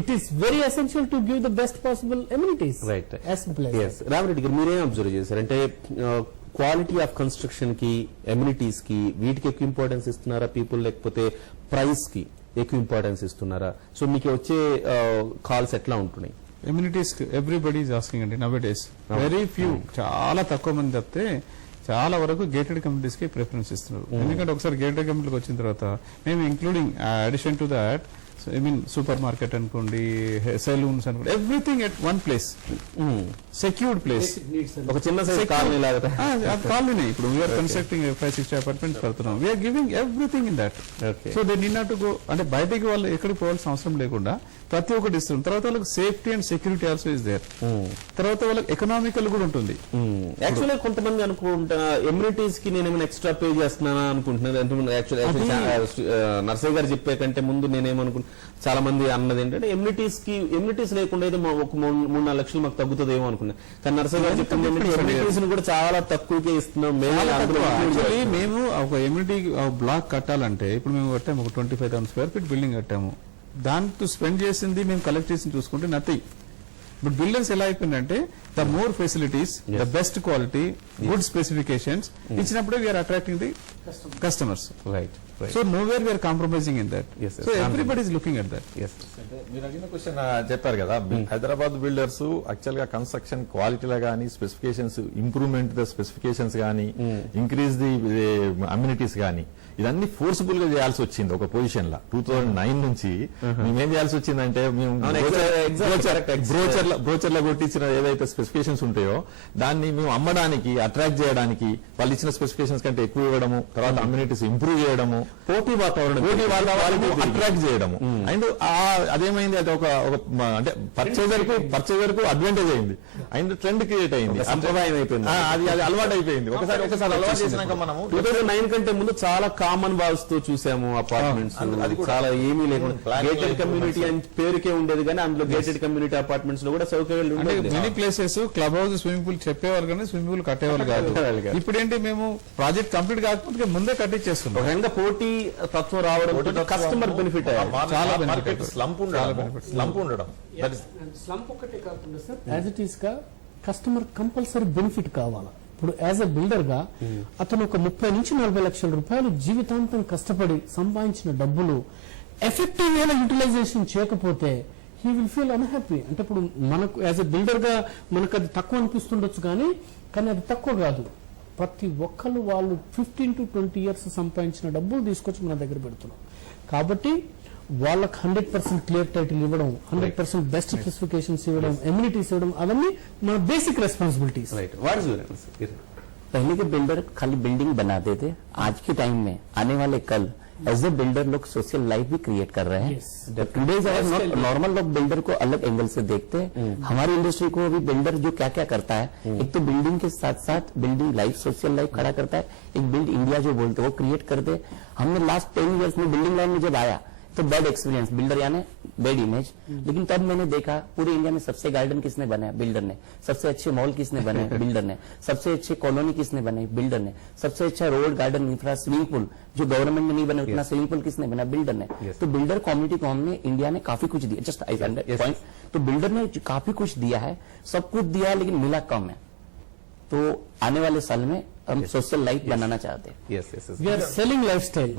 it is very essential to give the best possible amenities. Right. As simple as. Rama Reddy garu, మీరేం అబ్జర్వ్ చేశారంటే క్వాలిటీ ఆఫ్ కన్స్ట్రక్షన్ కి, ఎమ్యూనిటీస్ కి, వీటికి ఎక్కువ ఇంపార్టెన్స్ ఇస్తున్నారా పీపుల్, లేకపోతే ప్రైస్ కి ఎక్కువ ఇంపార్టెన్స్ ఇస్తున్నారా? సో మీకు వచ్చే కాల్స్ ఎట్లా ఉంటున్నాయి? ఎమ్యూనిటీస్ ఎవ్రీబడి ఈజ్ ఆస్కింగ్ అండి నవ్ డేస్. వెరీ ఫ్యూ, చాలా తక్కువ మంది తప్పితే చాలా వరకు గేటెడ్ కమ్యూనిటీస్ కి ప్రిఫరెన్స్ ఇస్తున్నారు. ఎందుకంటే ఒకసారి గేటెడ్ కమ్యూనిటీకి వచ్చిన తర్వాత మేము including addition to that I mean super market అనుకోండి, సెలూన్స్ అనుకోండి, everything at one place, secured place. ఒక చిన్న సైజ్ కాలనీ లాగా కాలనీ. ఇప్పుడు వీఆర్ కన్స్ట్రక్టింగ్ 5-6 అపార్ట్మెంట్స్ కడుతున్నాం, we are giving everything in that. So they need not to go, అంటే బయటకి వాళ్ళు ఎక్కడికి పోవాల్సిన అవసరం లేకుండా ప్రతి ఒక్కటి ఇస్తుంది. తర్వాత వాళ్ళకి safety and security also is there. తర్వాత వాళ్ళకి ఎకనామికల్ కూడా ఉంటుంది. యాక్చువల్గా కొంతమంది అనుకుంటా ఎమ్యూనిటీస్ కి నేను ఏమైనా ఎక్స్ట్రా పే చేస్తున్నానా అనుకుంటున్నాను. నర్సయ్య గారు చెప్పే కంటే ముందు నేనేమనుకుంటున్నా, చాలా మంది అన్నది ఏంటంటే ఎమ్యూనిటీస్ లేకుండా అయితే ఒక 3-4 లక్షలు మాకు తగ్గుతుందేమో అనుకున్నా. కానీ నర్సయ్య గారు చెప్పింది ఎమ్యూనిటీస్ కూడా చాలా తక్కువకే ఇస్తున్నాం మేము. ఒక ఎమ్యూనిటీ బ్లాక్ కట్టాలంటే ఇప్పుడు మేము కట్టాము, ఒక 25,000 square feet బిల్డింగ్ కట్టాము. దాంతో స్పెండ్ చేసింది మేము కలెక్ట్ చేసింది చూసుకుంటే నథింగ్. బట్ బిల్డర్స్ ఎలా అయిపోయిందంటే the more facilities, the best quality, good specifications ఇచ్చినప్పుడే we're attracting the customers. Right. So nowhere we're compromising in that. So everybody is looking at that. మీరు అడిగిన క్వశ్చన్ చెప్పారు కదా, హైదరాబాద్ బిల్డర్స్ యాక్చువల్ గా construction క్వాలిటీలో గానీ, స్పెసిఫికేషన్స్ ఇంప్రూవ్మెంట్ ద స్పెసిఫికేషన్స్ గానీ, increase the amenities గానీ, ఇదన్నీ ఫోర్స్ఫుల్ గా చేయాల్సి వచ్చింది ఒక పొజిషన్ లా. 2009 నుంచి మేమేం చేయాల్సి వచ్చిందంటే, మేము బ్రోచర్ లో కొట్టించిన ఏదైతే స్పెసిఫికేషన్స్ ఉంటాయో దాన్ని మేము అమ్మడానికి, అట్రాక్ట్ చేయడానికి, వాళ్ళు ఇచ్చిన స్పెసిఫికేషన్స్ కంటే ఎక్కువ ఇవ్వడము, తర్వాత అమ్యూనిటీస్ ఇంప్రూవ్ చేయడము, పోటీ వాతావరణం అట్రాక్ట్ చేయడము. అండ్ అదేమైంది, అది ఒక అంటే పర్చేజర్ కు అడ్వాంటేజ్ అయింది అండ్ ట్రెండ్ క్రియేట్ అయింది, సంప్రదాయం అయిపోయింది, అది అలవాటు అయిపోయింది. ఒకసారి అలవాటు చేసినాక మనము 2009 కంటే ముందు చాలా కామన్ వాల్స్ తో చూసాము అపార్ట్మెంట్స్, అది చాలా ఏమీ లేకుండా గేటెడ్ కమ్యూనిటీ అని పేరుకే ఉండేది, కానీ అందులో గేటెడ్ కమ్యూనిటీ అపార్ట్మెంట్స్ లో కూడా సౌకర్యాలు ఉండేది. Many places club house, swimming pool చెప్పేవాళ్ళు కానీ స్విమ్మింగ్ పూల్ కట్టేవాళ్ళు కాదు. ఇప్పుడు ఏంటి, మేము ప్రాజెక్ట్ కంప్లీట్ కాకపోతే ముందే కట్టించేస్తున్నాం. ఒక రకంగా పోటీ తత్వం రావడం కస్టమర్ బెనిఫిట్ చాలా స్లంప్ ఉండడం. స్లంప్ ఒకటే కాకుండా సార్, యాజ్ ఇట్ ఈస్ గా కస్టమర్ కంపల్సరీ బెనిఫిట్ కావాలా. ఇప్పుడు యాజ్ ఎ బిల్డర్ గా అతను ఒక 30 నుంచి 40 లక్షల రూపాయలు జీవితాంతం కష్టపడి సంపాదించిన డబ్బులు ఎఫెక్టివ్ వేలో యూటిలైజేషన్ చేయకపోతే హీ విల్ ఫీల్ అన్హ్యాపీ. అంటే ఇప్పుడు మనకు యాజ్ ఎ బిల్డర్ గా మనకు అది తక్కువ అనిపిస్తుండొచ్చు, కానీ అది తక్కువ కాదు. ప్రతి ఒక్కళ్ళు వాళ్ళు 15 to 20 ఇయర్స్ సంపాదించిన డబ్బులు తీసుకొచ్చి మన దగ్గర పెడుతున్నాం. కాబట్టి వాళ్ళకి 100% క్లియర్ టైటిల్ ఇవ్వడం, 100% బెస్ట్ స్పెసిఫికేషన్స్ ఇవ్వడం, ఎమ్యూనిటీస్ ఇవ్వడం, అవన్నీ మన basic responsibilities. Right, what is your answer? पहले के बिल्डर खाली बिल्डिंग बनाते थे, आज के टाइम में आने वाले कल एज ए बिल्डर लोग सोशल लाइफ भी क्रिएट कर रहे हैं. Yes. टुडेज नॉर्मल लोग बिल्डर को अलग एंगल से देखते हैं. हमारी इंडस्ट्री को अभी बिल्डर जो क्या क्या करता है, एक तो बिल्डिंग के साथ साथ बिल्डिंग लाइफ सोशल लाइफ खड़ा करता है, एक बिल्ड इंडिया जो बोलते हैं वो क्रिएट करते. हमने लास्ट 10 इयर्स में बिल्डिंग लाइन में जब आया तो बैड एक्सपीरियंस, बिल्डर यानी बैड इमेज. लेकिन तब मैंने देखा पूरे इंडिया में सबसे गार्डन किसने बनाया, बिल्डर ने. सबसे अच्छे मॉल किसने बनाए, बिल्डर ने. सबसे अच्छे कॉलोनी किसने बनाई, बिल्डर ने. सबसे अच्छा road garden infra swimming pool जो गवर्नमेंट में नहीं बने उतना स्विमिंग पूल किसने बनाया, बिल्डर ने. तो बिल्डर कम्युनिटी को हमने इंडिया ने काफी कुछ दिया. Just I point. तो बिल्डर ने काफी कुछ दिया है, सब कुछ दिया है, लेकिन मिला कम है. तो आने वाले साल में हम सोशल लाइफ बनाना चाहते हैं. Yes, yes, yes. We are selling life style.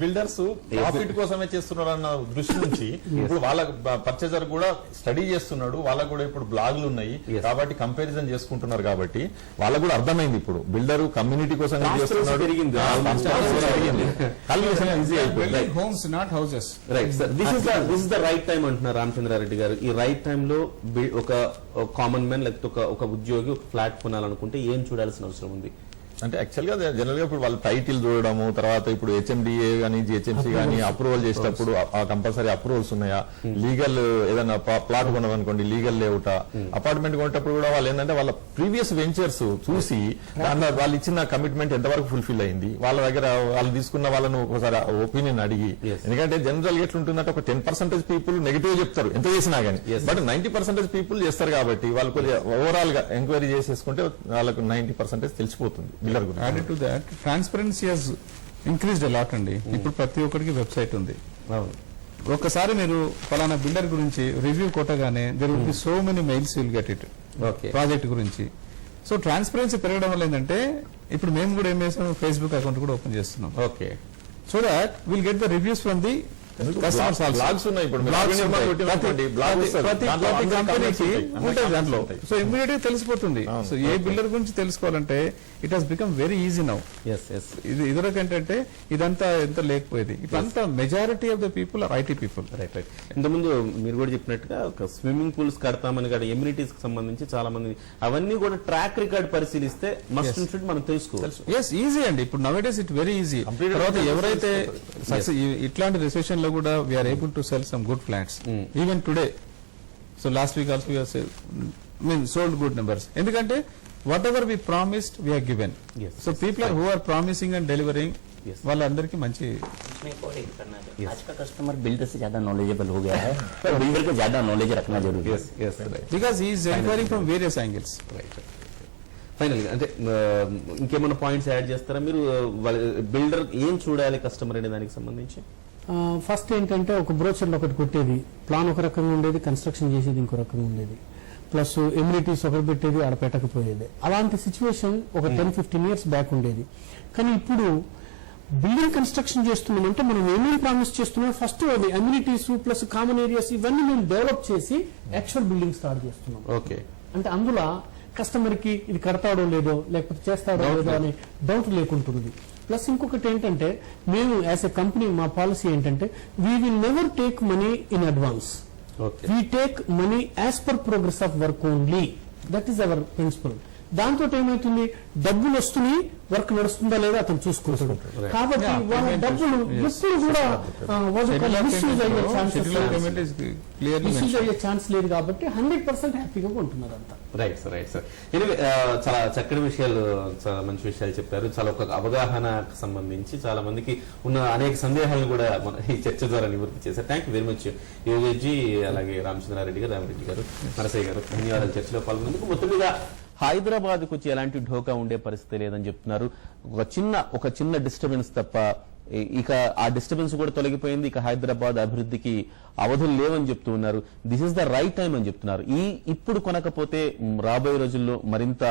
Builders profit కోసమే చేస్తున్నారన్న దృష్టి నుంచి ఇప్పుడు వాళ్ళ పర్చేజర్ కూడా స్టడీ చేస్తున్నాడు, వాళ్ళకు కూడా ఇప్పుడు బ్లాగులు ఉన్నాయి కాబట్టి కంపారిజన్ చేసుకుంటున్నారు. కాబట్టి వాళ్ళకు కూడా అర్థమైంది ఇప్పుడు బిల్డర్ కమ్యూనిటీ కోసం చేస్తున్నాడు. పెరిగింది. ఈజీ అయిపోయింది. Building homes, not houses. Right sir, this is the right time అంటున్నారు రామచంద్రారెడ్డి గారు. ఈ రైట్ టైంలో ఒక కామన్ మ్యాన్ లేకపోతే ఒక ఉద్యోగి ఒక ఫ్లాట్ కొనాలనుకుంటే ఏం చూడాల్సిన అవసరం ఉంది? అంటే యాక్చువల్ గా జనరల్ గా ఇప్పుడు వాళ్ళ టైటిల్ చూడడము, తర్వాత ఇప్పుడు హెచ్ఎండిఏ గానీ జిహెచ్ఎంసీ గానీ అప్రూవల్ చేసేటప్పుడు కంపల్సరీ అప్రూవల్స్ ఉన్నాయా, లీగల్ ఏదైనా ప్లాట్ కొనాలనుకోండి లీగల్ లేవుట, అపార్ట్మెంట్ కొనేటప్పుడు కూడా వాళ్ళు ఏంటంటే వాళ్ళ ప్రీవియస్ వెంచర్స్ చూసి దాంట్లో వాళ్ళు ఇచ్చిన కమిట్మెంట్ ఎంతవరకు ఫుల్ఫిల్ అయింది, వాళ్ళ దగ్గర వాళ్ళు తీసుకున్న వాళ్ళను ఒకసారి ఒపీనియన్ అడిగి. ఎందుకంటే జనరల్ గా ఎట్లుంటుందంటే ఒక 10% పీపుల్ నెగిటివ్ చెప్తారు ఎంత చేసినా గానీ, బట్ 90% పీపుల్ చేస్తారు కాబట్టి వాళ్ళు ఓవరాల్ గా ఎంక్వైరీ చేసేసుకుంటే వాళ్ళకు 90% తెలిసిపోతుంది. Added to that, transparency has increased a lot అండి. ఇప్పుడు ప్రతి ఒక్కరికి వెబ్సైట్ ఉంది. ఒక్కసారి మీరు ఫలానా బిల్డర్ గురించి రివ్యూ కొట్టగానే there will be so many mails will get it project గురించి. సో ట్రాన్స్పరెన్సీ పెరగడం వల్ల ఏంటంటే ఇప్పుడు మేము కూడా ఏం చేస్తాం, ఫేస్బుక్ అకౌంట్ కూడా ఓపెన్ చేస్తున్నాం. Okay, so that will get the reviews from the customers. Blogs ఉన్నాయి ఇప్పుడు ప్రతి కంపెనీకి ఉంటుంది దాంట్లో. సో ఇమ్మీడియట్ గా తెలిసిపోతుంది. సో ఏ బిల్డర్ గురించి తెలుసుకోవాలంటే it has become very easy now. ఇది ఇదివరకు ఏంటంటే ఇదంతా ఎంత లేకపోయేది, ఇప్పుడంతా majority of the people or IT people. Right right. ఇంతకుముందు మీరు కూడా చెప్పినట్టుగా ఒక స్విమ్మింగ్ పూల్స్ కడతామని కానీ ఎమ్యూనిటీస్ కి సంబంధించి చాలా మంది అవన్నీ కూడా ట్రాక్ రికార్డ్ పరిశీలిస్తే మస్ట్ షుడ్ మనం తెలుసుకోవచ్చు. ఎస్, ఈజీ అండి. ఇప్పుడు నవేడేస్ ఇట్ వెరీ ఈజీ. తర్వాత ఎవరైతే ఇట్లాంటి రిసెషన్ లో కూడా we are able to sell some good flats even today. So last week also we are sold good numbers. ఎందుకంటే whatever we promised we are given. So people who are promising and delivering, వాళ్ళందరికీ మంచి. आज का customer builder से ज्यादा knowledgeable हो गया है, पर बिल्डर को ज्यादा नॉलेज रखना जरूरी है. Because he is inquiring from various angles. Final గా అంటే ఇంకేమైనా పాయింట్స్ యాడ్ చేస్తారా మీరు? బిల్డర్ ఏం చూడాలి కస్టమర్ అనే దానికి సంబంధించి? ఫస్ట్ ఏంటంటే ఒక బ్రోచర్లో ఒకటి కొట్టేది, ప్లాన్ ఒక రకంగా ఉండేది, కన్స్ట్రక్షన్ చేసేది ఇంకో రకంగా ఉండేది, ప్లస్ ఎమ్యూనిటీస్ ఒకటి పెట్టేది ఆడ పెట్టకపోయేది. అలాంటి సిచ్యువేషన్ ఒక 10-15 ఇయర్స్ బ్యాక్ ఉండేది. కానీ ఇప్పుడు బిల్డింగ్ కన్స్ట్రక్షన్ చేస్తున్నామంటే మనం ఏమేమి ప్రామిస్ చేస్తున్నాం, ఫస్ట్ అది అమ్యూనిటీస్ ప్లస్ కామన్ ఏరియాస్ ఇవన్నీ మేము డెవలప్ చేసి యాక్చువల్ బిల్డింగ్ స్టార్ట్ చేస్తున్నాం. ఓకే, అంటే అందులో కస్టమర్ కి ఇది కడతాడో లేదో లేకపోతే చేస్తాడో లేదో అనే డౌట్ లేకుంటుంది. ప్లస్ ఇంకొకటి ఏంటంటే మేము యాజ్ ఎ కంపెనీ మా పాలసీ ఏంటంటే we will never take money in advance. We take money as per progress of work only. That is our principle. దాంతో ఏమవుతుంది, డబ్బులు వస్తున్నాయి, వర్క్ నడుస్తుందా లేదా అతను చూసుకుంటాడు. కాబట్టి వాళ్ళ డబ్బులు ఎప్పుడు కూడా మిస్యూజ్ అయ్యే ఛాన్స్ లేదు. కాబట్టి 100% హ్యాపీగా ఉంటున్నారు అంతా. Right sir, right sir. Anyway చాలా చక్కటి విషయాలు, చాలా మంచి విషయాలు చెప్పారు. చాలా ఒక అవగాహనకు సంబంధించి చాలా మందికి ఉన్న అనేక సందేహాలను కూడా ఈ చర్చ ద్వారా నివృత్తి చేశారు. థ్యాంక్ యూ వెరీ మచ్ యోగేజీ, అలాగే రామచంద్రారెడ్డి గారు, రామరెడ్డి గారు, నరసయ్య గారు, ధన్యవాదాలు చర్చలో పాల్గొన్నందుకు. మొత్తం మీద హైదరాబాద్కు వచ్చి ఎలాంటి ఢోకా ఉండే పరిస్థితి లేదని చెప్తున్నారు. ఒక చిన్న డిస్టర్బెన్స్ తప్ప ఇక ఆ డిస్టర్బెన్స్ కూడా తొలగిపోయింది. ఇక హైదరాబాద్ అభివృద్ధికి అవధులు లేవని చెప్తూ ఉన్నారు. This is the right time అని చెప్తున్నారు. ఇప్పుడు కొనకపోతే రాబోయే రోజుల్లో మరింత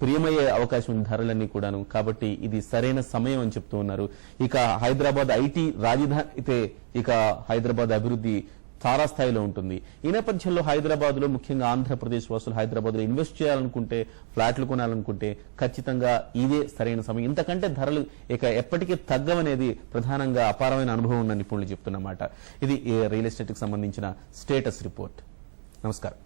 ప్రియమయ్యే అవకాశం ఉంది ధరలన్నీ కూడాను. కాబట్టి ఇది సరైన సమయం అని చెప్తూ ఉన్నారు. ఇక హైదరాబాద్ ఐటీ రాజధాని అయితే ఇక హైదరాబాద్ అభివృద్ధి తారాస్థాయిలో ఉంటుంది. ఈ నేపథ్యంలో హైదరాబాద్ లో ముఖ్యంగా ఆంధ్రప్రదేశ్ వాసులు హైదరాబాద్ లో ఇన్వెస్ట్ చేయాలనుకుంటే, ఫ్లాట్లు కొనాలనుకుంటే ఖచ్చితంగా ఇదే సరైన సమయం. ఇంతకంటే ధరలు ఇక ఎప్పటికీ తగ్గవనేది ప్రధానంగా అపారమైన అనుభవం ఉన్న నిపుణులు చెప్తున్నమాట. ఇది రియల్ ఎస్టేట్ కి సంబంధించిన స్టేటస్ రిపోర్ట్. నమస్కారం.